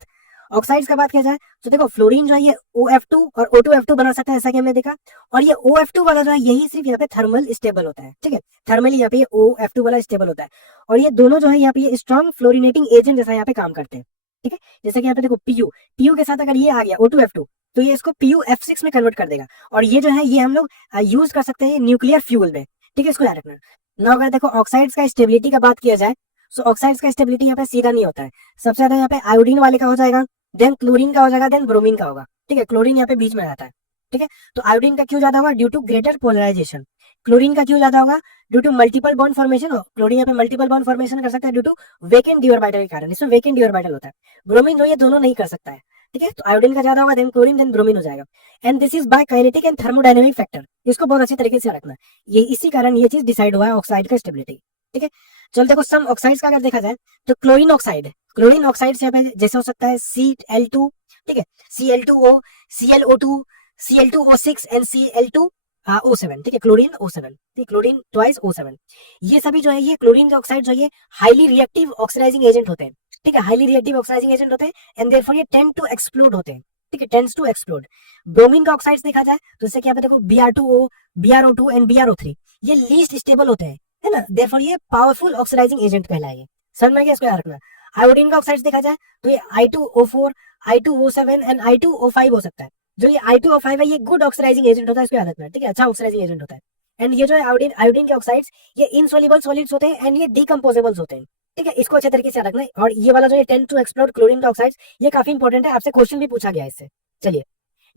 Oxides का बात किया जाए तो देखो फ्लोरीन जो है ये OF2 और O2F2 बना सकता है, ऐसा कि हमने देखा, और ये OF2 वाला जो है यही सिर्फ यहाँ पे थर्मल स्टेबल होता है, ठीक है, थर्मली यहाँ पे OF2 वाला स्टेबल होता है, और ये दोनों जो है यहाँ पे ये स्ट्रॉन्ग फ्लोरिनेटिंग एजेंट जैसा यहाँ पे काम करते हैं, ठीक है। जैसे कि यहाँ पे देखो पीयू के साथ अगर ये आ गया O2F2 तो ये इसको PuF6 में कन्वर्ट कर देगा, और ये जो है ये हम लोग यूज कर सकते हैं न्यूक्लियर फ्यूल में, ठीक है, इसको याद रखना। ना अगर देखो ऑक्साइड्स का स्टेबिलिटी का बात किया जाए सो ऑक्साइड्स का स्टेबिलिटी यहाँ पे सीधा नहीं होता है, सबसे ज्यादा यहाँ पे आयोडीन वाले का हो जाएगा, देन क्लोरीन का हो जाएगा, देन ब्रोमीन का होगा, ठीक है, क्लोरीन यहाँ पे बीच में आता है, ठीक है। तो आयोडीन का क्यों ज्यादा होगा, due to greater polarization. Chlorine का क्यों ज्यादा होगा, due to multiple bond formation हो, क्लोरीन यहाँ पे मल्टीपल बॉन्ड फॉर्मेशन कर सकता है due to vacant d orbital के कारण, इसमें वेकेंट डी ऑर्बिटल होता है। ब्रोमीन जो ये दोनों नहीं कर सकता है, ठीक है, तो आयोडीन का ज्यादा होगा, देन क्लोरीन, देन ब्रोमीन हो जाएगा, and this is by kinetic and thermodynamic factor, इसको बहुत अच्छी तरीके से रखना है, ये इसी कारण ये चीज डिसाइड हुआ है ऑक्साइड का स्टेबिलिटी, ठीक है। चलो देखो सम ऑक्साइड्स का अगर देखा जाए तो क्लोरीन ऑक्साइड से यहाँ पे जैसे हो सकता है Cl2, ठीक है, Cl2O, ClO2, Cl2O6 and Cl2O7, ठीक है, क्लोरीन O7, ठीक है, क्लोरीन ट्वाइस O7, ये सभी जो है ये क्लोरीन ऑक्साइड जो है हाईली रिएक्टिव ऑक्सीडाइजिंग एजेंट होते हैं, ठीक है, हाईली रिएक्टिव ऑक्सीडाइजिंग एजेंट होते हैं, एंड देयरफॉर ये टेंड टू एक्सप्लोड होते हैं, ठीक है, टेंड्स टू एक्सप्लोड। ब्रोमीन का ऑक्साइड्स देखा जाए तो जैसे कि यहाँ पे देखो Br2O, BrO2 एंड BrO3 ये लीस्ट स्टेबल होते हैं, है ना, देयरफॉर ये पावरफुल ऑक्सीडाइजिंग एजेंट कहलाएंगे, समझ में गया, इसको याद रखना। आयोडीन का ऑक्साइड्स देखा जाए तो ये I2O4, I2O7 एंड I2O5 हो सकता है, जो ये I2O5 है ये गुड ऑक्सीडाइजिंग एजेंट होता है, इसको याद रखना, ठीक है, अच्छा ऑक्सीडाइजिंग एजेंट होता है। एंड ये जो है आयोडीन के ऑक्साइड्स ये इनसॉल्युबल सॉलिड्स होते हैं एंड ये डिकम्पोजेबल्स होते हैं, ठीक है, इसको अच्छे तरीके से रखना है। और ये वाला जो ये टेंड टू एक्सप्लोड क्लोरीन का ऑक्साइड्स ये काफी इंपॉर्टेंट है, आपसे क्वेश्चन भी पूछा गया है इससे। चलिए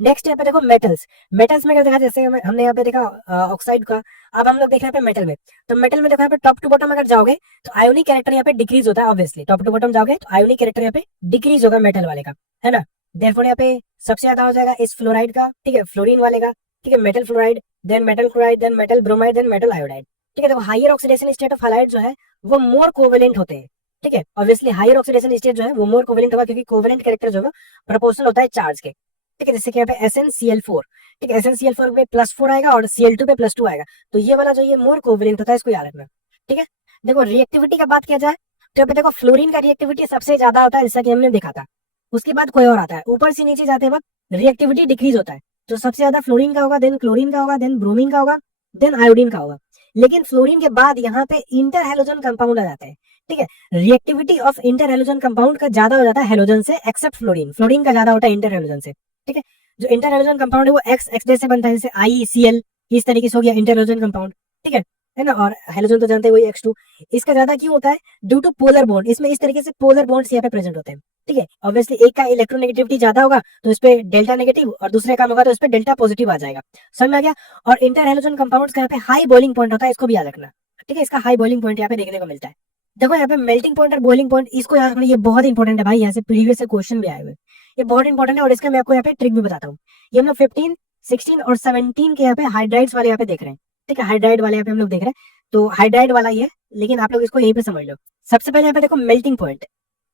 नेक्स्ट यहाँ पे देखो मेटल्स में अगर देखा, जैसे हमने यहाँ पे देखा ऑक्साइड का, अब हम लोग देख रहे हैं मेटल में, तो मेटल में देखो यहाँ पे टॉप टू बॉटम अगर जाओगे तो आयोनिक कैरेक्टर यहाँ पे डिक्रीज होता है, ऑब्वियसली टॉप टू बॉटम जाओगे तो आयोनिक कैरेक्टर यहाँ पे डिक्रीज होगा मेटल वाले का, है ना। देयरफॉर यहाँ पे सबसे ज्यादा हो जाएगा इस फ्लोराइड का, ठीक है, फ्लोरीन वाले का, ठीक है, metal fluoride, then metal chloride, then metal bromide, then metal iodide, ठीक है। देखो higher oxidation state of halide जो है वो मोर कोवेलेंट होते हैं, ठीक है। ऑब्वियसली हाइयर ऑक्सीडेशन स्टेट जो है वो मोर कोवेलेंट होगा, क्योंकि कोवेलेंट कैरेक्टर जो है प्रोपोर्शनल होता है चार्ज के, ठीक है। जैसे कि यहाँ पे SnCl4, ठीक है, SnCl4 पे +4 आएगा और Cl2 पे +2 आएगा, तो ये वाला जो ये मोर कोवेलेंट होता है, इसको याद रखना, ठीक है। देखो रिएक्टिविटी का बात किया जाए तो पे देखो फ्लोरीन का रिएक्टिविटी सबसे ज्यादा होता है, जैसा कि हमने देखा था। उसके बाद कोई और आता है, ऊपर से नीचे जाते वक्त रिएक्टिविटी डिक्रीज होता है, तो सबसे ज्यादा फ्लोरीन का होगा, देन क्लोरीन का होगा, देन ब्रोमीन का होगा, देन आयोडीन का होगा। लेकिन फ्लोरीन के बाद यहाँ पे इंटर हेलोजन कंपाउंड आ जाते हैं, ठीक है। Reactivity of inter halogen compound का ज्यादा हो जाता है हेलोजन से, एक्सेप्ट फ्लोरीन, फ्लोरीन का ज्यादा होता है इंटर हेलोजन से, ठीक है। जो इंटर हेलोजन कंपाउंड है वो एक्स से बनता है, जैसे IeCl, इस तरीके से हो गया इंटर हेलोजन कंपाउंड, ठीक है ना। और हेलोजन तो जानते हैं वही X2। इसका ज्यादा क्यों होता है? ड्यू टू पोलर बॉन्ड, इसमें इस तरीके से पोलर बॉन्ड्स यहाँ पे प्रेजेंट होते हैं, ठीक है। ऑब्वियसली एक का इलेक्ट्रोनेगेटिविटी ज्यादा होगा तो इस पे डेल्टा नेगेटिव, और दूसरे का होगा तो इस पे डेल्टा पॉजिटिव आ जाएगा, समझ में आ गया। और इंटर हेलोजन कंपाउंड्स का यहाँ पे हाई बॉइलिंग पॉइंट होता है, इसको भी याद रखना, ठीक है। इसका हाई बॉइलिंग पॉइंट यहाँ पे देखने को मिलता है। देखो यहाँ पे मेल्टिंग पॉइंट और बॉइलिंग पॉइंट, इसको याद रखना, ये बहुत इंपॉर्टेंट है भाई, यहाँ से प्रीवियस से क्वेश्चन भी आए हुए, ये बहुत इंपॉर्टेंट है। और इसका मैं आपको यहाँ पे ट्रिक भी बताता हूँ। ये हम लोग 15, 16 और 17 के यहाँ पे हाइड्राइड्स वाले यहाँ पे देख रहे हैं, ठीक है। हाइड्राइड वाले यहाँ पे हम लोग देख रहे हैं, तो हाइड्राइड वाला ही है, लेकिन आप लोग इसको यहीं पे समझ लो। सबसे पहले यहाँ पे देखो मेल्टिंग पॉइंट,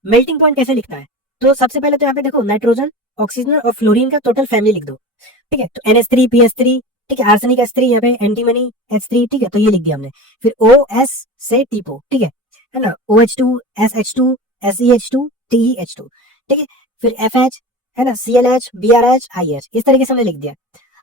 मेल्टिंग पॉइंट कैसे लिखता है? तो सबसे पहले तो यहाँ पे देखो नाइट्रोजन, ऑक्सीजन और फ्लोरीन का टोटल फैमिली लिख दो, ठीक है। तो NH3 PS3, ठीक है, आर्सेनिक H3, यहाँ पे एंटीमनी H3, ठीक है, तो ये लिख दिया हमने। फिर OS से टीपो, ठीक है ना, OH2 SH2 SEH2 TeH2, ठीक है। फिर FH है ना, ClH BrH IH, इस तरीके से हमने लिख दिया।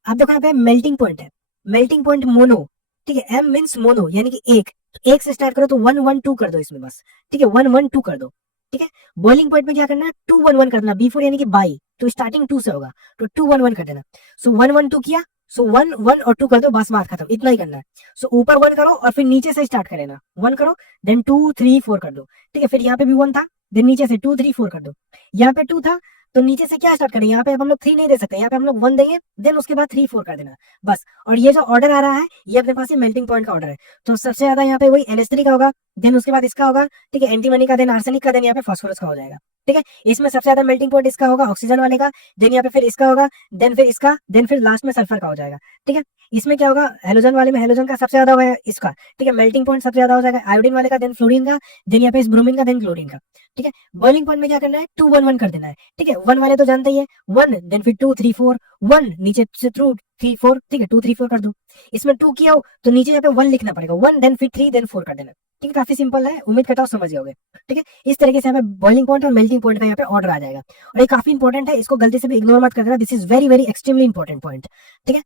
आप देखो यहाँ पे मेल्टिंग पॉइंट है, मेल्टिंग पॉइंट मोनो, ठीक है, M मीन्स मोनो यानी कि एक, तो एक से स्टार्ट करो तो 112 कर दो इसमें बस, ठीक है, 112 कर दो, ठीक है। बॉइलिंग पॉइंट में क्या करना है? 211 कर देना, B4 यानी कि बाई, तो स्टार्टिंग 2 से होगा, तो 211 कर देना। सो 112 किया, सो 1 1 और 2 कर दो, बस बात खत्म, इतना ही करना है। सो ऊपर 1 करो और फिर नीचे से स्टार्ट कर लेना, 1 करो देन 2 3 4 कर दो, ठीक है। फिर यहाँ पे भी 1 था, देन नीचे से 2 3 4 कर दो। यहाँ पे 2 था तो नीचे से क्या स्टार्ट करें? यहाँ पे हम लोग 3 नहीं दे सकते, यहाँ पे हम लोग 1 देंगे, देन उसके बाद 3 4 कर देना बस। और ये जो ऑर्डर आ रहा है ये अपने पास मेल्टिंग पॉइंट का ऑर्डर है, तो सबसे ज्यादा यहाँ पे वही NH3 का होगा, देन उसके बाद इसका होगा, ठीक है, एंटीमनी का, देन आर्सेनिक का, देन यहाँ पे फास्फोरस का हो जाएगा, ठीक है। इसमें सबसे ज्यादा मेल्टिंग पॉइंट इसका होगा, ऑक्सीजन वाले का, देन यहाँ पे फिर इसका होगा, देन फिर इसका, देन फिर लास्ट में सल्फर का हो जाएगा, ठीक है। इसमें क्या होगा? हेलोजन वाले में हेलोजन का सबसे ज्यादा होगा इसका, ठीक है, मेल्टिंग पॉइंट सबसे ज्यादा हो जाएगा आयोडीन वाले का, देन फ्लोरीन का, देन यहाँ पे इस ब्रोमीन का, देन क्लोरीन का, ठीक है। बॉइलिंग पॉइंट में क्या करना है? 211 कर देना है, ठीक है। 1 वाले तो जानते ही है, 1 देन फिर 2 3 4, 1 नीचे से थ्रू 3 4, ठीक है, 2 3 4 कर दो। इसमें 2 किया हो तो नीचे यहाँ पे 1 लिखना पड़ेगा, 1 देन फिर 3 देन 4 कर देना, ठीक है। काफी सिंपल है, उम्मीद करता हूँ समझ गए, ठीक है। इस तरीके से हमें बॉइलिंग पॉइंट और मेल्टिंग पॉइंट का यहाँ पे ऑर्डर आ जाएगा, और ये काफी इंपॉर्टेंट है, इसको गलती से भी इग्नोर मत कर देना, this is very very extremely important point, ठीक है।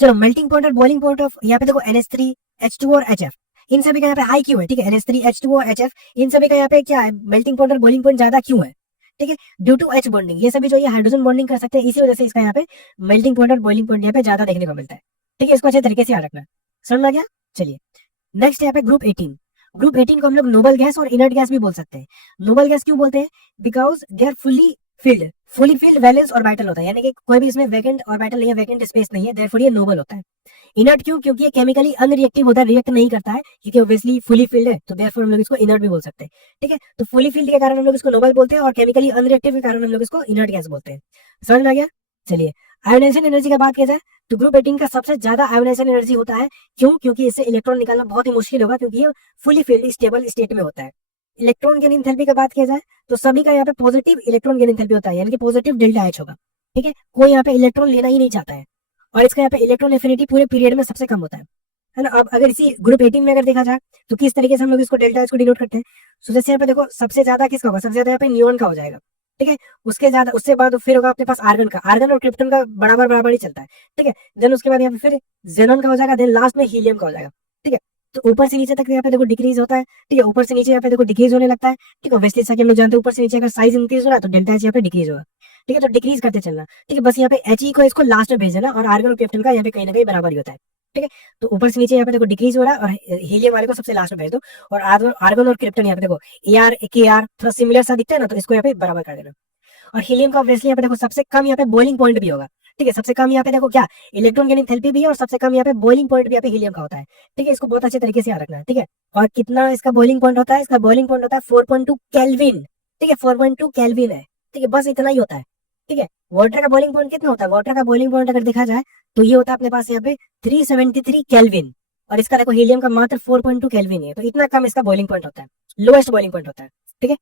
चलो मेल्टिंग पॉइंट और बॉइलिंग पॉइंट ऑफ, यहाँ पे देखो NH3 H2 और HF, इन सभी का यहाँ पे हाई क्यों है? ठीक है, NH3 H2 और HF, इन सभी का यहाँ पे क्या है? मेल्टिंग पॉइंट और बॉइलिंग पॉइंट ज्यादा क्यों है? ठीक है, ड्यू टू H बॉन्डिंग, ये सभी जो ये हाइड्रोजन बॉन्डिंग कर सकते हैं, इसी वजह से इसका यहाँ पे मेल्टिंग पॉइंट और बॉइलिंग पॉइंट यहाँ पे ज्यादा देखने को मिलता है, ठीक है। इसको अच्छे तरीके से याद रखना, समझ में आ गया? चलिए नेक्स्ट यहाँ पे ग्रुप 18, ग्रुप 18 को हम लोग नोबल गैस और इनर्ट गैस भी बोल सकते हैं। नोबल गैस क्यों बोलते हैं? Because they are fully filled valence orbital होता है, यानी कि कोई भी इसमें वैकेंट ऑर्बिटल नहीं है, वैकेंट स्पेस नहीं है, देयरफॉर ये नोबल होता है। इनर्ट क्यों? क्योंकि ये केमिकली अनरिएक्टिव होता है, रिएक्ट नहीं करता है, क्योंकि ऑब्वियसली फुली फिल्ड है, तो देयरफॉर हम लोग इसको इनर्ट भी बोल सकते हैं, ठीक है। तो फुली फिल्ड के कारण हम लोग इसको नोबल बोलते हैं, और केमिकली अनरिएक्टिव के कारण हम लोग इसको इनर्ट गैस बोलते हैं। समझ में आ गया? चलिए आयोनाइजेशन एनर्जी का बात किया जाए तो ग्रुप 18 का सबसे ज्यादा आयोनाइजेशन एनर्जी होता है। क्यों? क्योंकि इससे इलेक्ट्रॉन निकालना बहुत ही मुश्किल होगा, क्योंकि ये फुली फिल्ड स्टेबल स्टेट में होता है। इलेक्ट्रॉन गेन एंथैल्पी का बात किया जाए तो सभी का यहाँ पे पॉजिटिव इलेक्ट्रॉन गेन एंथैल्पी होता है, यानी कि पॉजिटिव डेल्टा H होगा, ठीक है। कोई यहाँ पे इलेक्ट्रॉन लेना ही नहीं चाहता है, और इसका यहाँ पे इलेक्ट्रॉन एफिनिटी पूरे पीरियड में सबसे कम होता है ना। अब अगर इसी ग्रुप 18 में अगर देखा जाए तो किस तरीके से हम लोग इसको डेल्टा H को डिनोट करते हैं। सो जैसे यहाँ पे देखो सबसे ज्यादा किसका होगा? सबसे ज्यादा यहाँ पे नियॉन का हो जाएगा, ठीक है। उसके ज्यादा उससे बाद फिर होगा अपने पास आर्गन का, आर्गन और क्रिप्टन का बराबर बराबर ही चलता है, ठीक है। देन उसके बाद यहाँ पे फिर जेनॉन का हो जाएगा, देन लास्ट में हीलियम का हो जाएगा, ठीक है। तो ऊपर से नीचे तक यहाँ पे देखो डिक्रीज होता है, ठीक है। ऊपर से नीचे यहाँ पे देखो डिक्रीज होने लगता है, ठीक है। ऑब्वियसली जैसा कि हम लोग जानते हैं ऊपर से नीचे अगर साइज इंक्रीज हो रहा है तो डेल्टा H यहाँ पे डिक्रीज होगा, ठीक है। तो डिक्रीज करते चलना, ठीक है। बस यहाँ पे He को इसको लास्ट में भेज देना, और आर्गन और क्रिप्टन का यहाँ पे कहीं ना कहीं बराबर ही होता है, ठीक है। तो ऊपर से नीचे यहाँ पे देखो डिक्रीज हो रहा है, और हीलियम वाले को सबसे लास्ट में भेज दो, और आर्गन और क्रिप्टन यहाँ पे देखो AR KR थोड़ा सिमिलर सा दिखता है ना, तो इसको यहाँ पे बराबर कर देना। और हीलियम का ऑब्वियसली यहाँ पे देखो सबसे कम यहाँ पे बॉइलिंग पॉइंट भी होगा, ठीक है। सबसे कम यहाँ पे देखो क्या इलेक्ट्रॉन गेन एंथैल्पी भी है, और सबसे कम यहाँ पे बॉइलिंग पॉइंट भी यहाँ पे हीलियम का होता है, ठीक है। इसको बहुत अच्छे तरीके से याद रखना है, ठीक है। और कितना इसका बॉइलिंग पॉइंट होता है? इसका बॉइलिंग पॉइंट होता है 4.2 केल्विन, ठीक है, 4.2 केल्विन है, ठीक है। बस इतना ही होता है, ठीक है। वाटर का बॉइलिंग पॉइंट कितना होता है? वाटर का बॉइलिंग पॉइंट अगर देखा जाए तो ये होता है अपने पास यहाँ पे 373 केल्विन, और इसका देखो हीलियम का मात्र 4.2 केल्विन है, तो इतना कम इसका बॉइलिंग पॉइंट होता है, लोएस्ट बॉइलिंग पॉइंट होता है। ठीक है।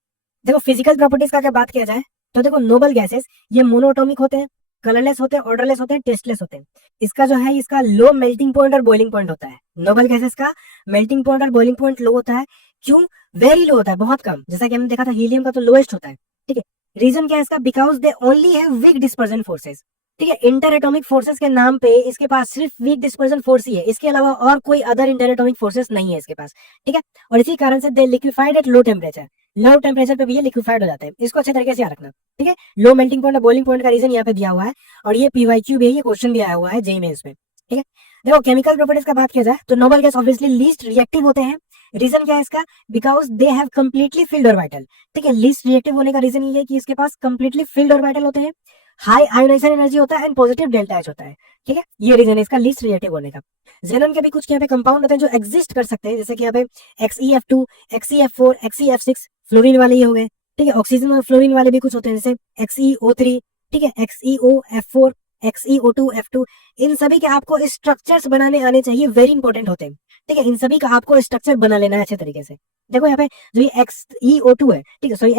देखो फिजिकल प्रॉपर्टीज का अगर बात किया जाए तो देखो नोबल गैसेस ये मोनोटॉमिक होते हैं, कलरलेस होते हैं, ऑर्डरलेस होते हैं, टेस्टलेस होते हैं। इसका जो है इसका लो मेल्टिंग पॉइंट और बॉइलिंग पॉइंट होता है। नोबल गैसेस का मेल्टिंग पॉइंट और बॉइलिंग पॉइंट लो होता है। क्यों? वेरी लो होता है, बहुत कम, जैसा कि हमने देखा था हीलियम का तो लोएस्ट होता है। ठीक है। रीजन क्या है इसका? Because they only have week dispersion forces. ठीक है। इंटर एटॉमिक फोर्सेस के नाम पे इसके पास सिर्फ वीक डिस्पर्जन फोर्स ही है, इसके अलावा और कोई अदर इंटर एटॉमिक फोर्सेस नहीं है इसके पास। ठीक है। और इसी कारण से they liquefied at low temperature, low temperature पे भी ये लिक्विफाइड हो जाते हैं। इसको अच्छे तरीके से याद रखना। ठीक है। लो मेल्टिंग पॉइंट और बॉइलिंग पॉइंट का रीजन यहाँ पे दिया हुआ है, और ये पीवाईक्यू भी है, ये क्वेश्चन भी आया हुआ है जेईई मेंस में। ठीक है। देखो केमिकल प्रॉपर्टीज का बात किया जाए तो noble gas obviously least reactive होते हैं। रीजन क्या है इसका? Because they have completely filled orbital. ठीक है। लीस्ट रिएक्टिव होने का रीजन ये है कि इसके पास कंप्लीटली फिल्ड ऑर्बिटल होते हैं, हाई आयोनाइजेशन एनर्जी होता है एंड पॉजिटिव डेल्टा एच होता है। ठीक है। ये रीजन है इसका लीस्ट रिएक्टिव होने का। जेनन के भी कुछ यहाँ पे कंपाउंड होते हैं जो एग्जिस्ट कर सकते हैं, जैसे कि यहाँ पे XeF2, XeF4, XeF6 फ्लोरीन वाले ही हो गए। ठीक है। ऑक्सीजन और फ्लोरीन वाले भी कुछ होते हैं, जैसे XeO3, ठीक है, XeOF4, XeO2F2। इन सभी के आपको स्ट्रक्चर्स बनाने आने चाहिए, वेरी इंपॉर्टेंट होते हैं। ठीक है। इन सभी का आपको स्ट्रक्चर बना लेना है अच्छे तरीके से। देखो यहाँ पे जो ये XeO2 है, ठीक है, सॉरी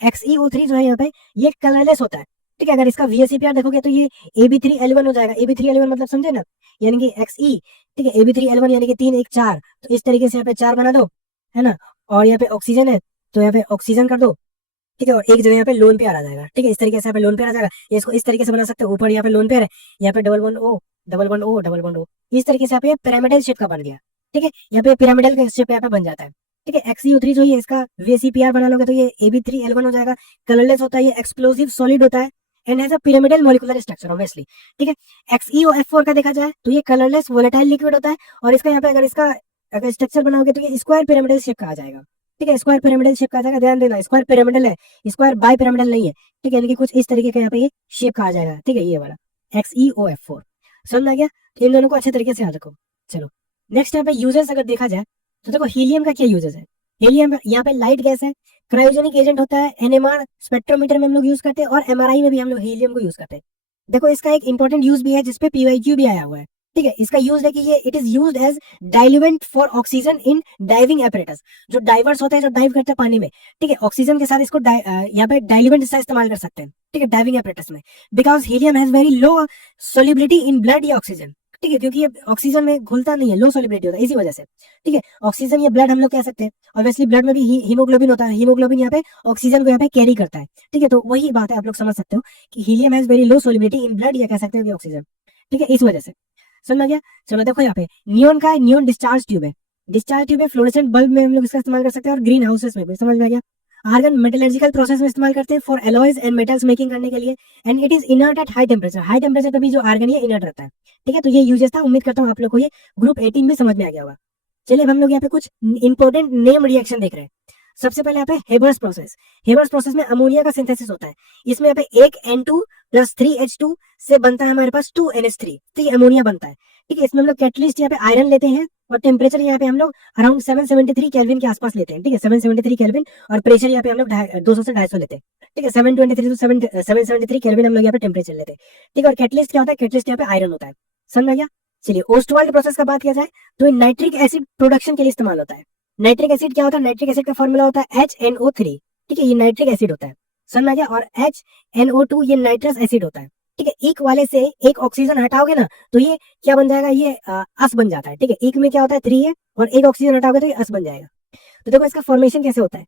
XeO3 जो है यहाँ पे ये कलरलेस होता है। ठीक है। अगर इसका VSEPR देखोगे तो ये AB3L1 हो जाएगा। AB3L1 मतलब समझे ना, यानी कि Xe, ठीक है, AB3L1 यानी कि 3 1 4, तो इस तरीके से यहाँ पे 4 बना दो, है ना। और यहाँ पे ऑक्सीजन है तो यहाँ पे ऑक्सीजन कर दो। ठीक है। और एक जगह यहाँ पे लोन पेयर आ जाएगा। ठीक है। इस तरीके से यहाँ पे लोन पेयर आ जाएगा। ये इसको इस तरीके से बना सकते हो, ऊपर यहाँ पे लोन पेयर है, यहाँ पे double one O double one O double one O, इस तरीके से यहाँ पे पिरामिडल शेप का बन गया। ठीक है। यहाँ पे पिरामिडल का शेप यहाँ पे बन जाता है। ठीक है। XeO3 जो है इसका VSEPR बना लोगे तो ये AB3L1 हो जाएगा। कलरलेस होता है, ये एक्सप्लोसिव सॉलिड होता है and has a pyramidal molecular structure obviously. ठीक है। XeOF4 का देखा जाए तो ये कलरलेस वोलेटाइल लिक्विड होता है, और इसका यहाँ पे अगर इसका अगर स्ट्रक्चर बनाओगे तो ये स्क्वायर पिरामिडल शेप का आ जाएगा। ठीक है। स्क्वायर पिरामिडल शेप का आ जाएगा, ध्यान देना, स्क्वायर पिरामिडल है, स्क्वायर बाई पिरामिडल नहीं है। ठीक है। यानी कि कुछ इस तरीके का यहाँ पे ये शेप का आ जाएगा। ठीक है। ये वाला XeOF4 समझ में आ गया? तो इन दोनों को अच्छे तरीके से याद रखो। चलो नेक्स्ट यहाँ पे यूजेस अगर देखा जाए तो देखो हीलियम का क्या यूजेस है। हीलियम यहाँ पे लाइट गैस है, क्रायोजेनिक एजेंट होता है, NMR स्पेक्ट्रोमीटर में हम लोग यूज करते हैं, और MRI में भी हम लोग हीलियम को यूज करते हैं। देखो इसका एक इंपॉर्टेंट यूज भी है जिसपे PYQ भी आया हुआ है। ठीक है। इसका यूज है कि ये it is used as diluent for oxygen in diving apparatus. जो डाइवर्स होते हैं, जो डाइव करते हैं पानी में, ठीक है, ऑक्सीजन के साथ इसको यहाँ पे डाइल्यूएंट से इस्तेमाल कर सकते हैं। ठीक है। डाइविंग एपरेटस में, because helium has very low solubility in blood या ऑक्सीजन। ठीक है। क्योंकि ये ऑक्सीजन में घुलता नहीं है, लो सोलिबिलिटी होता है, इसी वजह से। ठीक है। ऑक्सीजन ये ब्लड हम लोग कह सकते हैं, ऑब्वियसली ब्लड में भी हीमोग्लोबिन होता है, हीमोग्लोबिन यहाँ पे ऑक्सीजन को यहाँ पे कैरी करता है। ठीक है। तो वही बात है, आप लोग समझ सकते हो कि helium has very low solubility in blood, या कह सकते हो कि ऑक्सीजन। ठीक है। इस वजह से समझ में आ गया? चलो देखो यहाँ पे नियोन का नियोन डिस्चार्ज ट्यूब है। डिस्चार्ज ट्यूब है, फ्लोरेसेंट बल्ब में हम लोग इसका इस्तेमाल कर सकते हैं, और ग्रीन हाउसेस में भी। समझ में आ गया? आर्गन मेटलर्जिकल प्रोसेस में इस्तेमाल करते हैं for alloys and metals making करने के लिए, and it is inert at high temperature. High temperature पे भी जो आर्गन है इनर्ट रहता है। ठीक है। तो ये यूजेस था, उम्मीद करता हूँ आप लोग को ये ग्रुप 18 में समझ में आ गया होगा। चलिए अब हम लोग यहाँ पे कुछ इंपॉर्टेंट नेम रिएक्शन देख रहे हैं। सबसे पहले यहाँ पे हेबर्स प्रोसेस। हेबर्स प्रोसेस में अमोनिया का सिंथेसिस होता है। इसमें यहाँ पे एक N2 प्लस 3H2 से बनता है हमारे पास 2NH3, तो ये अमोनिया बनता है। ठीक है। इसमें हम लोग कैटलिस्ट यहाँ पे आयरन लेते हैं, और टेम्परेचर यहाँ पे हम लोग अराउंड 773 केल्विन के आसपास लेते हैं। ठीक है। 773 केल्विन, और प्रेशर यहाँ पे हम लोग 200 से 250 लेते हैं। ठीक है। 723 टू 773 केल्विन हम लोग यहाँ पे टेम्परेचर लेते हैं। ठीक है। और कैटलिस्ट क्या होता है? कैटलिस्ट यहाँ पे आयरन होता है। समझ में गया? चलिए ओस्टवाल्ड प्रोसेस का बात किया जाए तो नाइट्रिक एसिड प्रोडक्शन के लिए इस्तेमाल होता है। नाइट्रिक एसिड क्या होता है? नाइट्रिक एसिड का फॉर्मूला होता है HNO3। ठीक है। ये नाइट्रिक एसिड होता है, समझ में आ गया? और HNO2 ये नाइट्रस एसिड होता है। ठीक है। एक वाले से एक ऑक्सीजन हटाओगे ना तो ये क्या बन जाएगा? ये अस बन जाता है। ठीक है। एक में क्या होता है? 3 है, और एक ऑक्सीजन हटाओगे तो ये अस बन जाएगा। तो देखो इसका फॉर्मेशन कैसे होता है।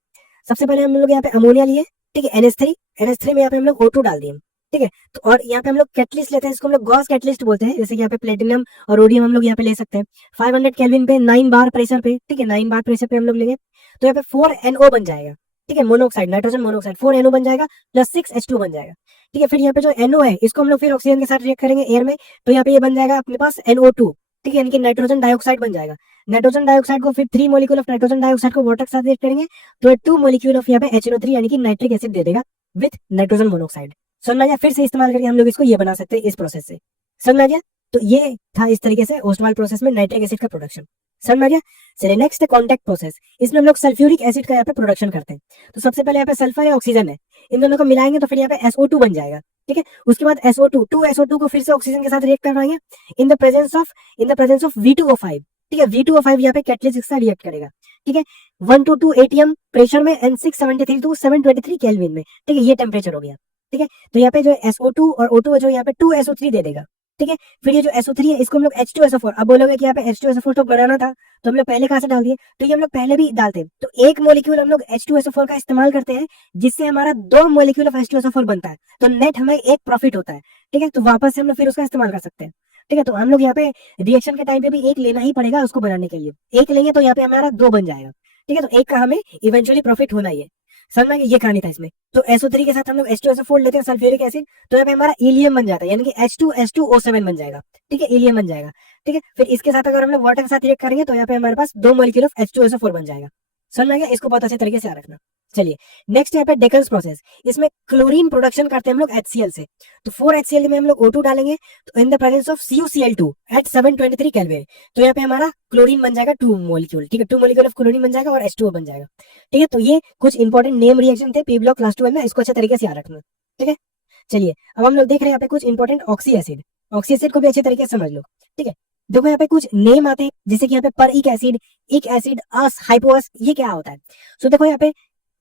सबसे पहले हम लोग यहाँ पे अमोनिया लिए, ठीक है, NH3 में यहाँ पे हम लोग O2 डाल दिए। ठीक है। तो और यहाँ पे हम लोग कैटलिस्ट लेते हैं, इसको हम लोग गॉस कैटलिस्ट बोलते हैं, जैसे कि यहाँ पे प्लेटिनम और रोडियम हम लोग यहाँ पे ले सकते हैं 500 केल्विन पे 9 बार प्रेशर पे। ठीक है। 9 बार प्रेशर पे हम लोग लेंगे तो यहाँ पे 4NO बन जाएगा। ठीक है। मोनोऑक्साइड, नाइट्रोजन मोनोऑक्साइड 4NO बन जाएगा, प्लस 6H2 बन जाएगा। ठीक है। फिर यहाँ पे जो NO है इसको हम लोग फिर ऑक्सीजन के साथ रिएक्ट करेंगे एयर में, तो यहाँ पे ये बन जाएगा अपने पास NO2। ठीक है। यानी कि नाइट्रोजन डाइऑक्साइड बन जाएगा। नाइट्रोजन डाइऑक्साइड को फिर 3 मॉलिक्यूल ऑफ नाइट्रोजन डाइऑक्साइड को वाटर के साथ रिएक्ट करेंगे तो 2 मॉलिक्यूल ऑफ यहाँ पे HNO3 यानी कि नाइट्रिक एसिड दे देगा विथ नाइट्रोजन मोनोऑक्साइड। समझ में आ गया? फिर से इस्तेमाल करके हम लोग इसको ये बना सकते हैं इस प्रोसेस से। समझ में आ गया? तो ये था इस तरीके से ओस्टवाल प्रोसेस में नाइट्रिक एसिड का प्रोडक्शन। समझ में आ गया? चलिए नेक्स्ट है कॉन्टैक्ट प्रोसेस। इसमें हम लोग सल्फ्यूरिक एसिड का यहाँ पे प्रोडक्शन करते हैं। तो सबसे पहले यहाँ पे सल्फर या ऑक्सीजन है, इन दोनों को मिलाएंगे तो फिर यहाँ पे SO2 बन जाएगा। ठीक है, उसके बाद SO2 2SO2 को फिर से ऑक्सीजन के साथ रिएक्ट करवाएंगे इन द प्रेजेंस ऑफ V2O5। ठीक है, V2O5 यहाँ पे कैटलिस्ट के साथ रिएक्ट करेगा। ठीक है, 122 ATM प्रेशर में एंड 673 टू 723 केल्विन में। ठीक है, ये टेम्परेचर हो गया। ठीक है, तो यहाँ पे जो SO2 और O2 जो यहाँ पे 2SO3 दे देगा। ठीक है, फिर ये जो SO3 है इसको हम लोग H2SO4, अब बोलोगे कि यहाँ पे H2SO4 तो बनाना था तो हम लोग पहले कहाँ से डाल दिए, तो ये हम लोग पहले भी डालते हैं। तो एक मोलिक्यूल हम लोग H2SO4 का इस्तेमाल करते हैं जिससे हमारा 2 मोलिक्यूल ऑफ H2SO4 बनता है, तो नेट हमें एक प्रॉफिट होता है। ठीक है, तो वापस से हम लोग फिर उसका इस्तेमाल कर सकते हैं। ठीक है, तो हम लोग यहाँ पे रिएक्शन के टाइम पे भी एक लेना ही पड़ेगा उसको बनाने के लिए, एक लेंगे तो यहाँ पे हमारा 2 बन जाएगा। ठीक है, तो एक का हमें इवेंचुअली प्रॉफिट होना ही है। समझ में ये कहानी था इसमें। तो SO3 के साथ हम लोग H2SO4 लेते हैं सल्फ्यूरिक एसिड, तो यहाँ पे हमारा हीलियम बन जाता है, यानी कि H2SO7 बन जाएगा। ठीक है, हीलियम बन जाएगा। ठीक है, फिर इसके साथ अगर हम लोग वाटर के साथ रिएक्ट करेंगे तो यहाँ पे हमारे पास 2 मॉलिक्यूल ऑफ H2SO4 बन जाएगा। समझ में गया? इसको बहुत अच्छे तरीके से याद रखना। चलिए नेक्स्ट यहाँ पे डेकन्स प्रोसेस। इसमें क्लोरीन प्रोडक्शन करते हैं हम लोग HCl से। तो 4HCl में हम लोग O2 डालेंगे तो in the presence of CuCl2 at 723 kelvin, तो यहाँ पे हमारा क्लोरीन बन जाएगा 2 मॉलिक्यूल। ठीक है, 2 मॉलिक्यूल ऑफ क्लोरीन बन जाएगा और H2O बन जाएगा। ठीक है, तो ये कुछ इंपॉर्टेंट नेम रिएक्शन थे पी ब्लॉक क्लास 12 में, इसको अच्छे तरीके से याद रखना। ठीक है, चलिए अब हम लोग देख रहे हैं यहाँ पे कुछ important oxy acid. Oxy acid को भी अच्छे तरीके से समझ लो। ठीक है, देखो यहाँ पे कुछ नेम आते हैं जैसे कि यहाँ पे पर इक एसिड, अस, हाइपोअस, ये क्या होता है? सो देखो यहाँ पे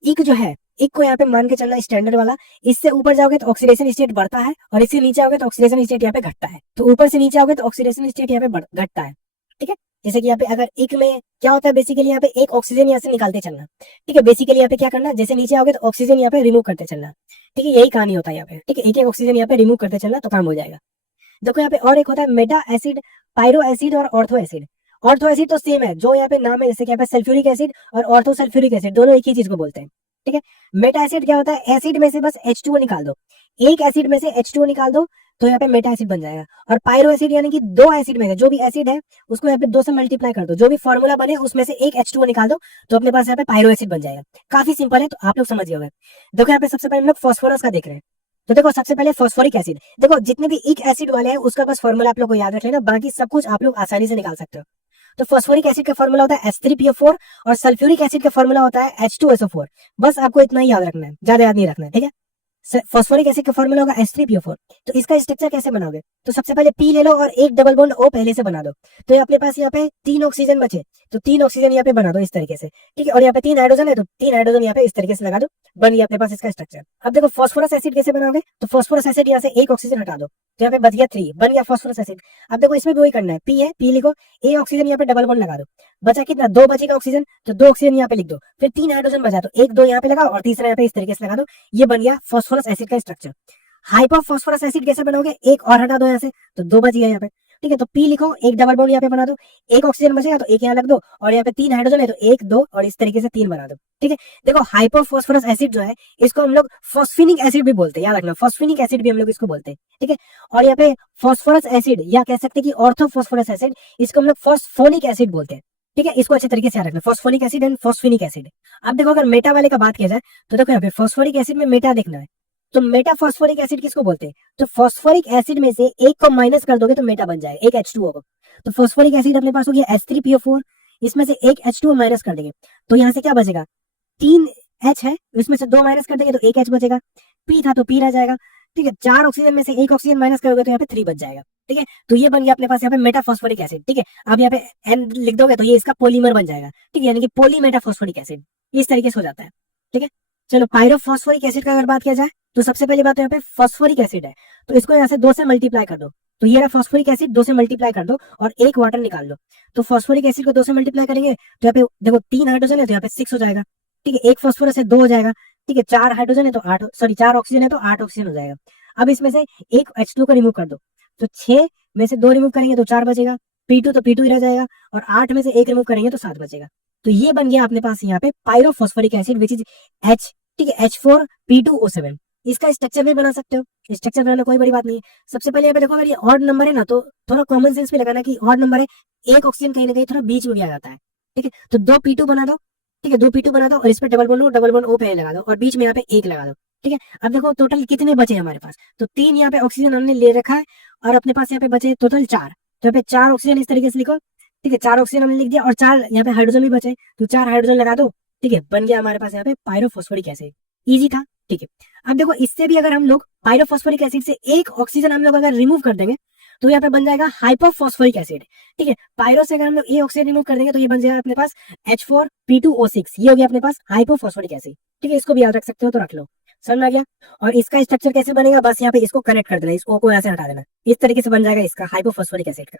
इक जो है, इक को यहाँ पे मान के चलना स्टैंडर्ड वाला, इससे ऊपर जाओगे तो ऑक्सीडेशन स्टेट बढ़ता है और इससे नीचे आओगे तो ऑक्सीडेशन स्टेट यहाँ पे घटता है। तो ऊपर से नीचे आओगे तो ऑक्सीडेशन स्टेट यहाँ पे घटता है। ठीक है, जैसे कि यहाँ पे अगर इक में क्या होता है, बेसिकली यहाँ पे एक ऑक्सीजन यहाँ से निकालते चलना। ठीक है, बेसिकली यहाँ पे क्या करना, जैसे नीचे आओगे तो ऑक्सीजन यहाँ पे रिमूव करते चलना। ठीक है, यही कहानी होता है यहाँ पे। ठीक है, एक एक ऑक्सीजन यहाँ पे रिमूव करते चलना तो काम हो जाएगा। देखो यहाँ पे और एक होता है मेटा एसिड, पायरो एसिड और ऑर्थो एसिड। ऑर्थो एसिड तो सेम है जो यहाँ पे नाम है, जैसे कि यहाँ पे सल्फ्यूरिक एसिड और ऑर्थो सल्फ्यूरिक एसिड दोनों एक ही चीज को बोलते हैं। ठीक है, मेटा एसिड क्या होता है, एसिड में से बस H2O निकाल दो, एक एसिड में से H2O निकाल दो तो यहाँ पे मेटा एसिड बन जाएगा। और पायरो एसिड यानी कि 2 एसिड में से जो भी एसिड है उसको यहाँ पे 2 से मल्टीप्लाई कर दो, जो भी फॉर्मूला बने उसमें से एक H2O निकाल दो तो अपने पास यहाँ पे पायरो एसिड बन जाएगा। काफी सिंपल है, तो आप लोग समझ गए। देखो यहाँ पे सबसे पहले हम लोग फॉस्फोरस का देख रहे हैं। तो देखो सबसे पहले फॉस्फोरिक एसिड, देखो जितने भी इक एसिड वाले हैं उसका बस फॉर्मूला आप लोग को याद रख लेना, बाकी सब कुछ आप लोग आसानी से निकाल सकते हो। तो फॉस्फोरिक एसिड का फॉर्मूला होता है H3PO4 और सल्फ्यूरिक एसिड का फॉर्मूला होता है H2SO4। बस आपको इतना ही याद रखना है, ज्यादा याद नहीं रखना है। ठीक है, फॉस्फोरिक एसिड का फॉर्मूला होगा H3PO4। तो इसका स्ट्रक्चर कैसे बनाओगे, तो सबसे पहले P ले लो और एक डबल बॉन्ड O पहले से बना दो। तो अपने पास यहाँ पे 3 ऑक्सीजन बचे, तो 3 ऑक्सीजन यहाँ पे बना दो इस तरीके से। ठीक है, और यहाँ पे 3 हाइड्रोजन है तो 3 हाइड्रोजन यहाँ पे इस तरीके से लगा दो, बन गया अपने पास इसका स्ट्रक्चर। अब देखो फॉस्फोरस एसिड कैसे बनाओगे, तो फॉस्फोरस एसिड यहाँ से एक ऑक्सीजन हटा दो तो यहाँ पे बच गया 3, बन गया फॉस्फोरस एसिड। अब देखो इसमें भी वही करना है, P है, P लिखो, ए ऑक्सीजन यहाँ पे डबल बॉन्ड लगा दो, बचा कितना, 2 बचेगा ऑक्सीजन, तो 2 ऑक्सीजन यहाँ पे लिख दो, फिर 3 हाइड्रोजन बचा तो 1 2 यहाँ पे लगाओ और तीसरा यहाँ पे इस तरीके से लगा दो, ये बन गया फॉस्फोरस एसिड का स्ट्रक्चर। हाइपर फॉस्फोरस एसिड कैसे बनाओगे, एक और हटा दो यहाँ से तो 2 बच गया यहाँ पे। ठीक है, तो P लिखो, एक डबल बॉन्ड यहाँ पे बना दो, एक ऑक्सीजन बचेगा तो एक यहाँ लग दो और यहाँ पे 3 हाइड्रोजन है तो 1 2 और इस तरीके से 3 बना दो। ठीक है, देखो हाइपर फॉस्फोरस एसिड जो है इसको हम लोग फॉस्फेनिक एसिड भी बोलते हैं, याद रखना, फॉस्फेनिक एसिड भी हम लोग इसको बोलते हैं। ठीक है, और यहाँ पे फॉस्फोरस एसिड या कह सकते हैं कि ऑर्थो फॉस्फोरस एसिड, इसको हम लोग फॉस्फोनिक एसिड बोलते हैं। ठीक है, इसको अच्छे तरीके से याद रखना, फॉस्फोनिक एसिड एंड फॉस्फेनिक एसिड। अब देखो अगर मेटा वाले का बात किया जाए तो देखो यहाँ पे फॉस्फोरिक एसिड में मेटा देखना है, तो मेटा फॉस्फोरिक एसिड किसको बोलते हैं, तो फॉस्फोरिक एसिड में से एक को माइनस कर दोगे तो मेटा बन जाएगा, एक H2O को। तो फॉस्फोरिक एसिड अपने पास हो गया H3PO4, इसमें से एक H2O माइनस कर देंगे तो यहाँ से क्या बचेगा, 3 H है, इसमें से 2 माइनस कर देंगे तो 1 H बचेगा, P था तो P रह जाएगा। ठीक है, 4 ऑक्सीजन में से एक ऑक्सीजन माइनस करोगे तो यहाँ पे 3 बच जाएगा। ठीक है, तो ये बन गया अपने पास यहाँ पे मेटा फॉस्फोरिक एसिड। ठीक है, अब यहाँ पे N लिख दोगे तो ये इसका पॉलीमर बन जाएगा। ठीक है, यानी कि पॉली मेटा फॉस्फोरिक एसिड इस तरीके से हो जाता है। ठीक है, चलो पायरोफॉस्फोरिक एसिड का अगर बात किया जाए तो सबसे पहली बात यहाँ पे फॉस्फोरिक एसिड है, तो इसको यहाँ से 2 से मल्टीप्लाई कर दो, तो ये रहा फॉस्फोरिक एसिड, 2 से मल्टीप्लाई कर दो और एक वाटर निकाल लो। तो फॉस्फोरिक एसिड को 2 से मल्टीप्लाई करेंगे तो यहाँ पे देखो 3 हाइड्रोजन है तो यहाँ पे 6 हो जाएगा। ठीक है, एक फॉस्फोरस है 2 हो जाएगा। ठीक है, 4 हाइड्रोजन है तो 8, सॉरी 4 ऑक्सीजन है तो 8 ऑक्सीजन हो जाएगा। अब इसमें से एक H2 को रिमूव कर दो, तो 6 में से 2 रिमूव करेंगे तो 4 बचेगा, P2 तो P2 ही रह जाएगा और 8 में से 1 रिमूव करेंगे तो 7 बचेगा। तो ये बन गया अपने पास यहाँ पे pyrophosphoric acid which is H। ठीक है, H4P2O7। इसका स्ट्रक्चर भी बना सकते हो, स्ट्रक्चर बनाना कोई बड़ी बात नहीं है। सबसे पहले यहाँ पे देखो अगर ये ऑड नंबर है ना तो थोड़ा कॉमन सेंस भी लगाना कि ऑड नंबर है, एक ऑक्सीजन कहीं ना कहीं थोड़ा बीच में भी आ जाता है। ठीक है, तो 2 P2 बना दो। ठीक है, 2 P2 बना दो और इस पे डबल बॉन्ड O पे लगा दो और बीच में यहाँ पे 1 लगा दो। ठीक है। अब देखो टोटल कितने बचे हमारे पास, तो 3 यहाँ पे ऑक्सीजन हमने ले रखा है और अपने पास यहाँ पे बचे टोटल 4। तो यहाँ पे 4 ऑक्सीजन इस तरीके से लिखो, ठीक है। 4 ऑक्सीजन हमने लिख दिया और 4 यहाँ पे हाइड्रोजन भी बचे, तो 4 हाइड्रोजन लगा दो, ठीक है। बन गया हमारे पास यहाँ पे पायरोफॉस्फोरिक एसिड। इजी था, ठीक है। अब देखो इससे भी अगर हम लोग पायरोफॉस्फोरिक एसिड से एक ऑक्सीजन हम लोग अगर रिमूव कर देंगे तो यहाँ पे बन जाएगा हाइपोफॉस्फोरिक एसिड, ठीक है। पायरो से अगर हम लोग ये ऑक्सीजन रिमूव कर देंगे तो ये बन जाएगा अपने पास H4P2O6, ये हो गया अपने पास हाइपोफॉस्फोरिक एसिड, ठीक है। इसको भी याद रख सकते हो तो रख लो, समझ में आ गया। और इसका स्ट्रक्चर कैसे बनेगा, बस यहाँ पे इसको कनेक्ट कर देना, इसको को यहाँ से हटा देना, इस तरीके से बन जाएगा इसका हाइपोफॉस्फोरिक एसिड का,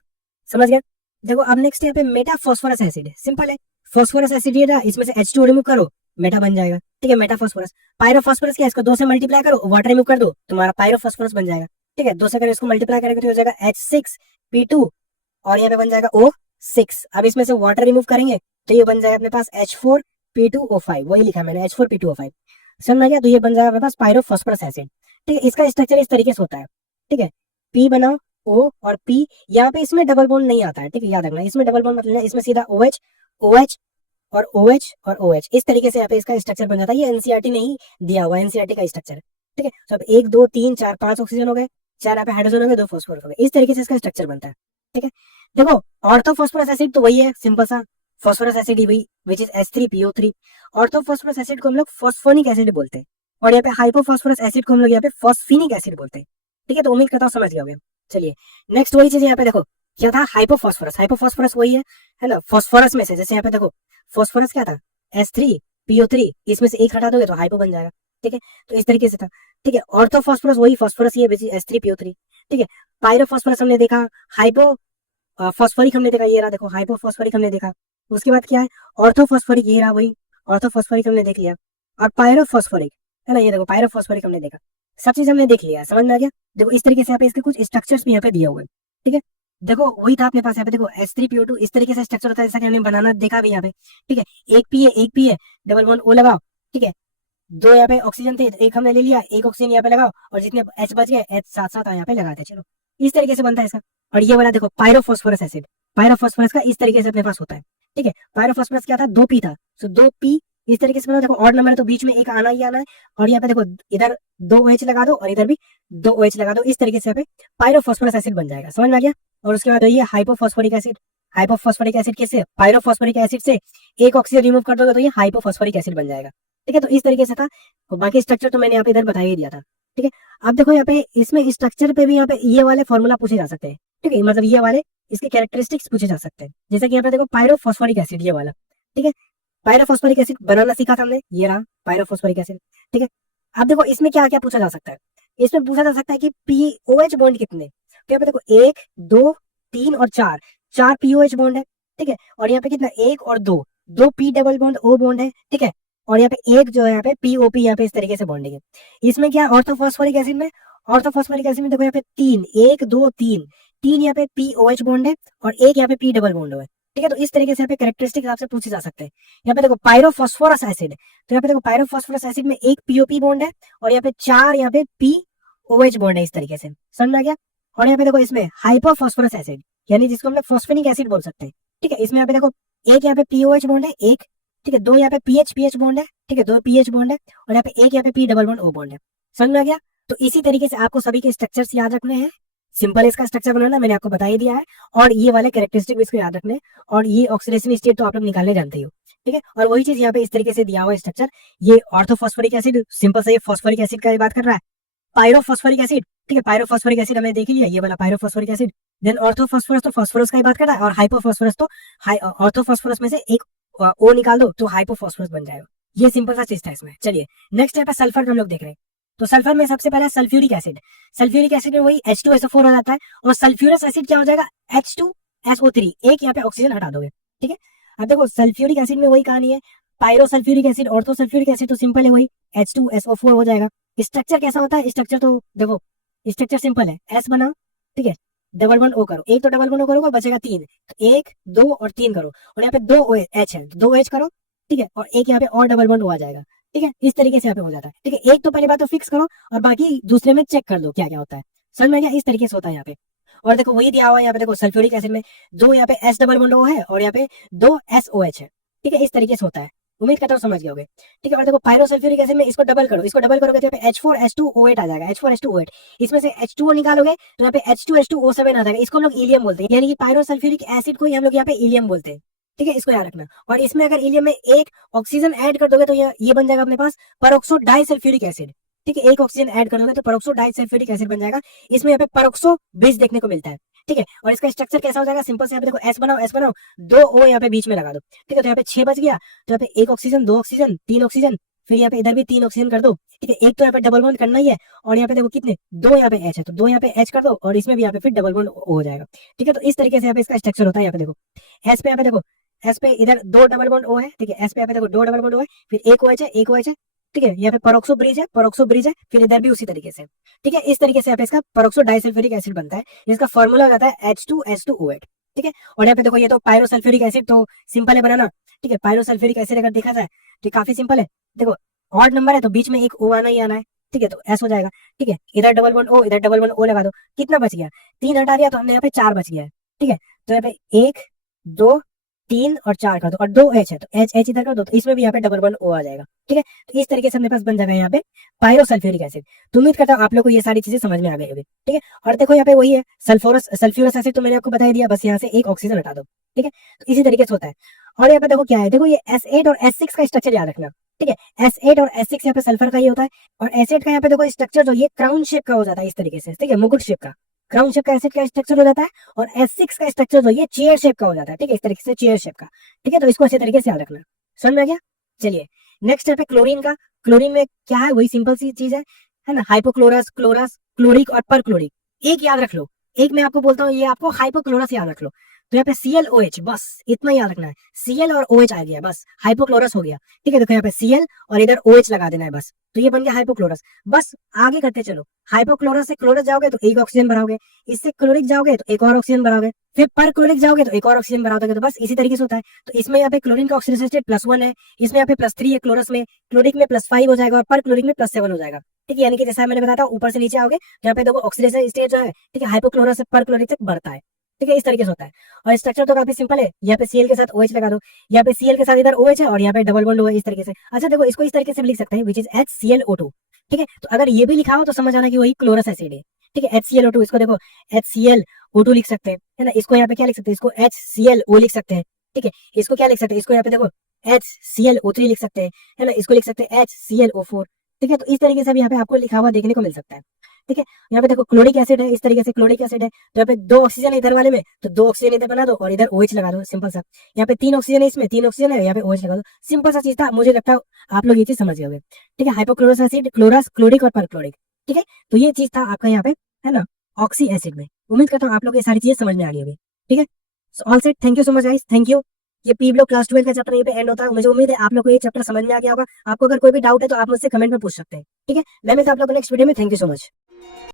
समझ गया। देखो अब नेक्स्ट यहाँ पे मेटाफॉस्फोरस एसिड है, सिंपल है। फॉस्फोरस एसिड ये रहा, इसमें से H2 रिमूव करो, मेटा बन जाएगा, ठीक है। मेटाफॉस्फोरस। पायरोफॉस्फोरस क्या है, इसको 2 से मल्टीप्लाई करो, वाटर रिमूव कर दो, तुम्हारा पायरोफॉस्फोरस बन जाएगा, ठीक है। 2 से अगर इसको मल्टीप्लाई करेंगे तो हो जाएगा H6P2 और यहाँ पे बन जाएगा O6। अब इसमें से वाटर रिमूव करेंगे तो ये बन जाएगा अपने पास H4P2O5, वही लिखा मैंने H4P2O5, समझ में गया। तो ये बन जाएगा अपने पास पायरोफॉस्फोरस एसिड, ठीक है। इसका स्ट्रक्चर इस तरीके से होता है, ठीक है। P बनाओ O और P, यहाँ पे इसमें डबल बॉन्ड नहीं आता है, ठीक है, याद रखना। इसमें डबल बॉन्ड मतलब इसमें सीधा OH OH और OH और OH, इस तरीके से यहाँ पे इसका स्ट्रक्चर बन जाता है। ये एनसीईआरटी में ही दिया हुआ है, एनसीईआरटी का स्ट्रक्चर, ठीक है। तो अब 1 2 3 4 5 ऑक्सीजन हो गए, 4 यहाँ पे हाइड्रोजन हो गए, 2 फॉस्फोरस हो गए, इस तरीके से इसका स्ट्रक्चर बनता है, ठीक है। देखो ऑर्थोफॉस्फोरस एसिड तो वही है, सिंपल सा फॉस्फोरस एसिड ही वही, which is H3PO3। Orthophosphorous acid को हम लोग फॉस्फोनिक एसिड बोलते हैं और यहाँ पे हाइपोफॉस्फोरस एसिड को हम लोग यहाँ पे फॉस्फिनिक एसिड बोलते हैं, ठीक है। तो उम्मीद करता हूँ समझ गए होंगे। चलिए नेक्स्ट वही चीज यहाँ पे देखो, क्या था हाइपोफॉस्फोरस, हाइपोफॉस्फोरस वही है ना, फॉस्फोरस में से, जैसे यहाँ पे देखो फॉस्फोरस क्या था H3PO3, इसमें से एक हटा दोगे तो हाइपो बन जाएगा, ठीक है। तो इस तरीके से था, ठीक है। ऑर्थोफॉस्फोरस वही फॉस्फोरस, ये H3PO3, ठीक है। पायरोफॉस्फोरस हमने देखा, हाइपो फॉस्फोरिक हमने देखा, ये रहा देखो हाइपोफॉस्फोरिक हमने देखा। उसके बाद क्या है ऑर्थोफॉस्फोरिक, ये रहा वही ऑर्थोफॉस्फोरिक हमने देख लिया। और पायरोफॉस्फोरिक है ना, ये देखो पायरोफॉस्फोरिक हमने देखा, सब चीज हमने देख लिया, समझ में आ गया। देखो इस तरीके से यहाँ पे इसके कुछ स्ट्रक्चर्स भी यहाँ पे दिए हुए हैं, ठीक है। देखो वही था अपने पास यहाँ पे, देखो H3PO2 इस तरीके से स्ट्रक्चर होता है, जैसा कि हमने बनाना देखा भी यहाँ पे, ठीक है। एक पी है डबल बॉन्ड O लगाओ, ठीक है। 2 यहाँ पे ऑक्सीजन थे, एक हमने ले लिया, एक ऑक्सीजन यहाँ पे लगाओ और जितने H बच गए H साथ साथ यहाँ पे लगाते चलो, इस तरीके से बनता है इसका। और ये वाला देखो पायरोफॉस्फोरस एसिड, पायरोफॉस्फोरस का इस तरीके से अपने पास होता है, ठीक है। पायरोफॉस्फोरस क्या था 2P था, सो 2P इस तरीके से बना, देखो ऑड नंबर है तो बीच में एक आना ही आना है। और यहाँ पे देखो इधर 2 OH लगा दो और इधर भी 2 OH लगा दो, इस तरीके से यहाँ पे पायरोफॉस्फोरस एसिड बन जाएगा, समझ में आ गया। और उसके बाद ये हाइपोफॉस्फोरिक एसिड, हाइपोफॉस्फोरिक एसिड किससे, पायरोफॉस्फोरिक एसिड से एक ऑक्सीजन रिमूव कर दोगे तो ये हाइपोफॉस्फोरिक एसिड बन जाएगा, ठीक है। तो इस तरीके से था, और बाकी स्ट्रक्चर तो मैंने यहाँ पे इधर बता ही दिया था, ठीक है। अब देखो यहाँ पे इसमें स्ट्रक्चर पे भी यहाँ पे ये वाले फॉर्मूला पूछे जा सकते हैं, ठीक है। मतलब ये वाले इसके कैरेक्टरिस्टिक्स पूछे जा सकते हैं, जैसे कि यहाँ पे देखो पायरोफॉस्फोरिक एसिड ये वाला, ठीक है। पायरोफॉस्फोरिक एसिड बनाना सीखा था हमने, ये रहा पायरोफॉस्फोरिक एसिड, ठीक है। अब देखो इसमें क्या क्या पूछा जा सकता है, इसमें पूछा जा सकता है कि POH बॉन्ड कितने, तो यहाँ पे देखो 1 2 3 और 4, 4 POH बॉन्ड है, ठीक है। और यहाँ पे कितना 1 और 2, 2 P double bond O bond है, ठीक है। और यहाँ पे एक जो है यहाँ पे POP यहाँ पे इस तरीके से बॉन्डिंग है। इसमें क्या ऑर्थोफॉस्फोरिक एसिड में, ऑर्थोफॉस्फोरिक एसिड में देखो यहाँ पे 3 1 2 3, 3 यहाँ पे POH बॉन्ड है और एक यहाँ पे P डबल बॉन्ड है, ठीक है। तो इस तरीके से यहाँ पे कैरेक्टरिस्टिक हिसाब से पूछे जा सकते हैं। यहाँ पे देखो पायरोफॉस्फोरस एसिड, तो यहाँ पे देखो पायरोफॉस्फोरस एसिड में एक POP बॉन्ड है और यहाँ पे 4 यहाँ पे POH बॉन्ड है, इस तरीके से समझ में आ गया। और यहाँ पे देखो इसमें हाइपोफॉस्फोरस एसिड, यानी जिसको हम लोग फॉस्फेनिक एसिड बोल सकते हैं, ठीक है। इसमें यहाँ पे देखो एक यहाँ पे POH बॉन्ड है एक, ठीक है। 2 यहाँ पे PH बॉन्ड है, ठीक है, 2 PH बॉन्ड है और यहाँ पे एक यहाँ पे P double bond O bond है, समझ में आ गया। तो इसी तरीके से आपको सभी के स्ट्रक्चर्स याद रखने हैं, सिंपल इसका स्ट्रक्चर बनाना मैंने आपको बता ही दिया है, और ये वाले कैरेक्टरिस्टिक भी इसको याद रखने, और ये ऑक्सीडेशन स्टेट तो आप लोग निकालने जानते हो, ठीक है। और वही चीज यहाँ पे इस तरीके से दिया हुआ है स्ट्रक्चर, ये ऑर्थोफॉस्फोरिक एसिड सिंपल से ये फॉस्फोरिक एसिड का बात कर रहा है, पायरोफॉस्फोरिक एसिड, ठीक है। पायरोफॉस्फोरिक एसिड हमने देख लिया, ये वाला पायरोफॉस्फोरिक एसिड। देन ऑर्थोफॉस्फोरस तो फॉस्फोरस का ही बात कर रहा है, और हाइपोफॉस्फोरस तो ऑर्थोफॉस्फोरस में से एक O निकाल दो तो हाइपोफॉस्फोरस बन जाएगा। ये सिंपल सा चीज था इसमें। चलिए नेक्स्ट यहाँ पे सल्फर हम लोग देख रहे हैं, तो सल्फर में सबसे पहले सल्फ्यूरिक एसिड, सल्फ्यूरिक एसिड में वही H2SO4 हो जाता है, और सल्फ्यूरस एसिड क्या हो जाएगा H2SO3, एक यहाँ पे ऑक्सीजन हटा दोगे, ठीक है। अब देखो सल्फ्यूरिक एसिड में वही कहानी है, पायरोसल्फ्यूरिक एसिड, ऑर्थोसल्फ्यूरिक एसिड तो सिंपल है वही H2SO4 हो जाएगा। स्ट्रक्चर कैसा होता है, स्ट्रक्चर तो देखो स्ट्रक्चर सिंपल है, S बनाओ, ठीक है, डबल बॉन्ड O करो, एक तो डबल बॉन्ड O करोगे बचेगा 3, तो 1 2 और 3 करो, और यहाँ पे 2 H है, 2 H करो, ठीक है, और एक यहाँ पे और डबल बॉन्ड O आ जाएगा, ठीक है। इस तरीके से यहाँ पे हो जाता है, ठीक है। एक तो पहली बात तो फिक्स करो और बाकी दूसरे में चेक कर लो क्या क्या होता है, समझ में गया। इस तरीके से होता है यहाँ पे। और देखो वही दिया हुआ है यहाँ पे, देखो सल्फ्यूरिक एसिड में 2 यहाँ पे S डबल बॉन्ड O है और यहाँ पे 2 SOH है, ठीक है। इस तरीके से होता है, उम्मीद करता हूँ समझ गए होगे। ठीक है, और देखो पायरोसल्फ्यूरिक एसिड में इसको डबल करो, इसको डबल करोगे तो यहाँ पे H4H2O8 आ जाएगा, H4H2O8। इसमें से H2O निकालोगे तो यहाँ पे H2H2O7 आ जाएगा। इसको हम लोग इलियम बोलते हैं, यानी कि पायरोसल्फ्यूरिक एसिड को ही हम लोग यहाँ पे इलियम बोलते हैं। ठीक है, इसको याद रखना। और इसमें अगर इलियम में एक ऑक्सीजन ऐड कर दोगे तो ये बन जाएगा अपने पास परऑक्सो डाइसल्फ्यूरिक एसिड। ठीक है, एक ऑक्सीजन ऐड कर दोगे तो परऑक्सो डाइसल्फ्यूरिक एसिड बन जाएगा। इसमें यहाँ पे परऑक्सो बेस देखने को मिलता है। ठीक है, और इसका स्ट्रक्चर कैसा हो जाएगा, सिंपल से यहाँ पे देखो एस बनाओ, एस बनाओ, दो ओ यहाँ पे बीच में लगा दो। ठीक है, तो यहाँ पे 6 बच गया। तो यहाँ पे एक ऑक्सीजन, दो ऑक्सीजन, तीन ऑक्सीजन, फिर यहाँ पे इधर भी 3 ऑक्सीजन कर दो। ठीक है, एक तो यहाँ पे डबल बॉन्ड करना ही है, और यहाँ पे देखो कितने, 2 यहाँ पे एच है, तो 2 यहाँ पे एच कर दो, और इसमें भी यहाँ पे फिर डबल बॉन्ड हो जाएगा। ठीक है, तो इस तरीके से यहाँ पे इसका स्ट्रक्चर होता है। यहाँ पे देखो एस पे, यहाँ पे देखो एस पे इधर 2 डबल बॉन्ड ओ है। ठीक है, एस पे यहाँ पे देखो 2 डबल बॉन्ड ओ है, फिर एक ओ एच है, एक ओ एच है। ठीक है, यहाँ पे परऑक्सो ब्रिज है, परऑक्सो ब्रिज है, फिर इधर भी उसी तरीके से। ठीक है, इस तरीके से यहाँ पे इसका परऑक्सो डाइसल्फ्यूरिक एसिड बनता है, जिसका फॉर्मूला हो जाता है H2H2O8। ठीक है, और यहाँ पे देखो ये तो पायरोसल्फ्यूरिक एसिड तो सिंपल है बनाना। ठीक है, पायरोसल्फ्यूरिक एसिड अगर देखा जाए तो काफी सिंपल है। देखो ऑड नंबर है तो बीच में एक ओ आना ही आना है। ठीक है, तो एस हो जाएगा। ठीक है, इधर डबल बॉन्ड ओ, इधर डबल बॉन्ड ओ लगा दो, कितना बच गया, 3 हटा दिया तो हमने यहाँ पे 4 बच गया है। ठीक है, तो यहाँ पे 1 2 3 और 4 कर दो, और 2 एच है तो एच एच इधर कर दो, तो इसमें भी यहाँ पे डबल बॉन्ड ओ आ जाएगा। ठीक है, तो इस तरीके से अपने पास बन जाएगा यहाँ पे पायरोसल्फ्यूरिक एसिड। तो उम्मीद करता हूँ आप लोग को ये सारी चीजें समझ में आ गई होगी। ठीक है, और देखो यहाँ पे वही है सल्फ्यूरस एसिड, तो मैंने आपको बता दिया, बस यहाँ से एक ऑक्सीजन हटा दो। ठीक है, तो इसी तरीके से होता है। और यहाँ पे देखो क्या है, देखो ये S8 और S6 का स्ट्रक्चर याद रखना। ठीक है, S8 और S6 यहाँ पे सल्फर का ही होता है, और एसिड का यहाँ पे देखो स्ट्रक्चर जो ये क्राउन शेप का हो जाता है इस तरीके से। ठीक है, मुकुट शेप का क्राउन शेप का एसिड का स्ट्रक्चर हो जाता है, और S6 का स्ट्रक्चर जो ये चेयर शेप का हो जाता है। ठीक है, इस तरीके से चेयर शेप का। ठीक है, तो इसको अच्छे तरीके से याद रखना। समझ में आ गया? चलिए नेक्स्ट यहाँ पे क्लोरीन का। क्लोरीन में क्या है, वही सिंपल सी चीज है ना, हाइपोक्लोरस, क्लोरस, क्लोरिक और परक्लोरिक। एक याद रख लो, एक मैं आपको बोलता हूँ, ये आपको हाइपोक्लोरस याद रख लो। तो यहाँ पे ClOH, बस इतना याद रखना है। Cl और OH आ गया, बस हाइपोक्लोरस हो गया। ठीक है, देखो यहाँ पे Cl और इधर OH लगा देना है बस, तो ये बन गया हाइपोक्लोरस। बस आगे करते चलो, हाइपोक्लोरस से क्लोरस जाओगे तो एक ऑक्सीजन भराओगे, इससे क्लोरिक जाओगे तो एक और ऑक्सीजन भराओगे, फिर पर क्लोरिक जाओगे तो एक और ऑक्सीजन भराओगे। तो बस इसी तरीके से होता है। तो इसमें यहाँ पे क्लोरीन का ऑक्सीडेशन स्टेट +1 है, इसमें यहाँ पे +3 है क्लोरस में, क्लोरिक में +5 हो जाएगा, और पर क्लोरिक में +7 हो जाएगा। ठीक है, यानी कि जैसा मैंने बताया था ऊपर से नीचे आओगे, यहाँ पे देखो ऑक्सीडेशन स्टेट जो है, ठीक है, हाइपोक्लोरस से पर क्लोरिक तक बढ़ता है। ठीक है, इस तरीके से होता है। और स्ट्रक्चर तो काफी सिंपल है, यहाँ पे Cl के साथ OH लगा दो, यहाँ पे Cl के साथ इधर OH है, और यहाँ पे डबल बॉन्ड है इस तरीके से। अच्छा देखो, इसको इस तरीके से भी लिख सकते हैं, विच इज HClO2। ठीक है, तो अगर ये भी लिखा हो तो समझ आना कि वही क्लोरस एसिड है। ठीक है, HClO2, इसको देखो HClO2 लिख सकते हैं, है ना। इसको यहाँ पे क्या लिख सकते हैं, इसको HClO लिख सकते हैं। ठीक है, इसको क्या लिख सकते हैं, इसको यहाँ पे देखो HClO3 लिख सकते हैं, है ना। इसको लिख सकते हैं HClO4। ठीक है, तो इस तरीके से भी यहाँ पे आपको लिखा हुआ देखने को मिल सकता है। ठीक है, यहाँ पे देखो क्लोरिक एसिड है, इस तरीके से क्लोरिक एसिड है, तो यहाँ पे 2 ऑक्सीजन है इधर वाले में, तो 2 ऑक्सीजन इधर बना दो, और इधर OH लगा दो, सिंपल सा। यहाँ पे 3 ऑक्सीजन है, इसमें 3 ऑक्सीजन है, यहाँ पे OH लगा दो। सिंपल सा चीज था, मुझे लगता है आप लोग ये चीज समझ गए। ठीक है, हाइपोक्लोरस एसिड, क्लोरस, क्लोरिक और परक्लोरिक। ठीक है, तो ये चीज था आपका यहाँ पे, है ना, ऑक्सी एसिड में। उम्मीद करता हूँ आप लोग ये सारी चीजें समझ में आ गई होगी। ठीक है, all set, thank you so much guys, thank you. ये पी ब्लॉक क्लास 12 का चैप्टर ये पे एंड होता है। मुझे उम्मीद है आप लोग को ये चैप्टर समझ में आ गया होगा। आपको अगर कोई भी डाउट है तो आप मुझसे कमेंट में पूछ सकते हैं। ठीक है, मैं मिलता हूं आप लोगों को नेक्स्ट वीडियो में। Thank you so much.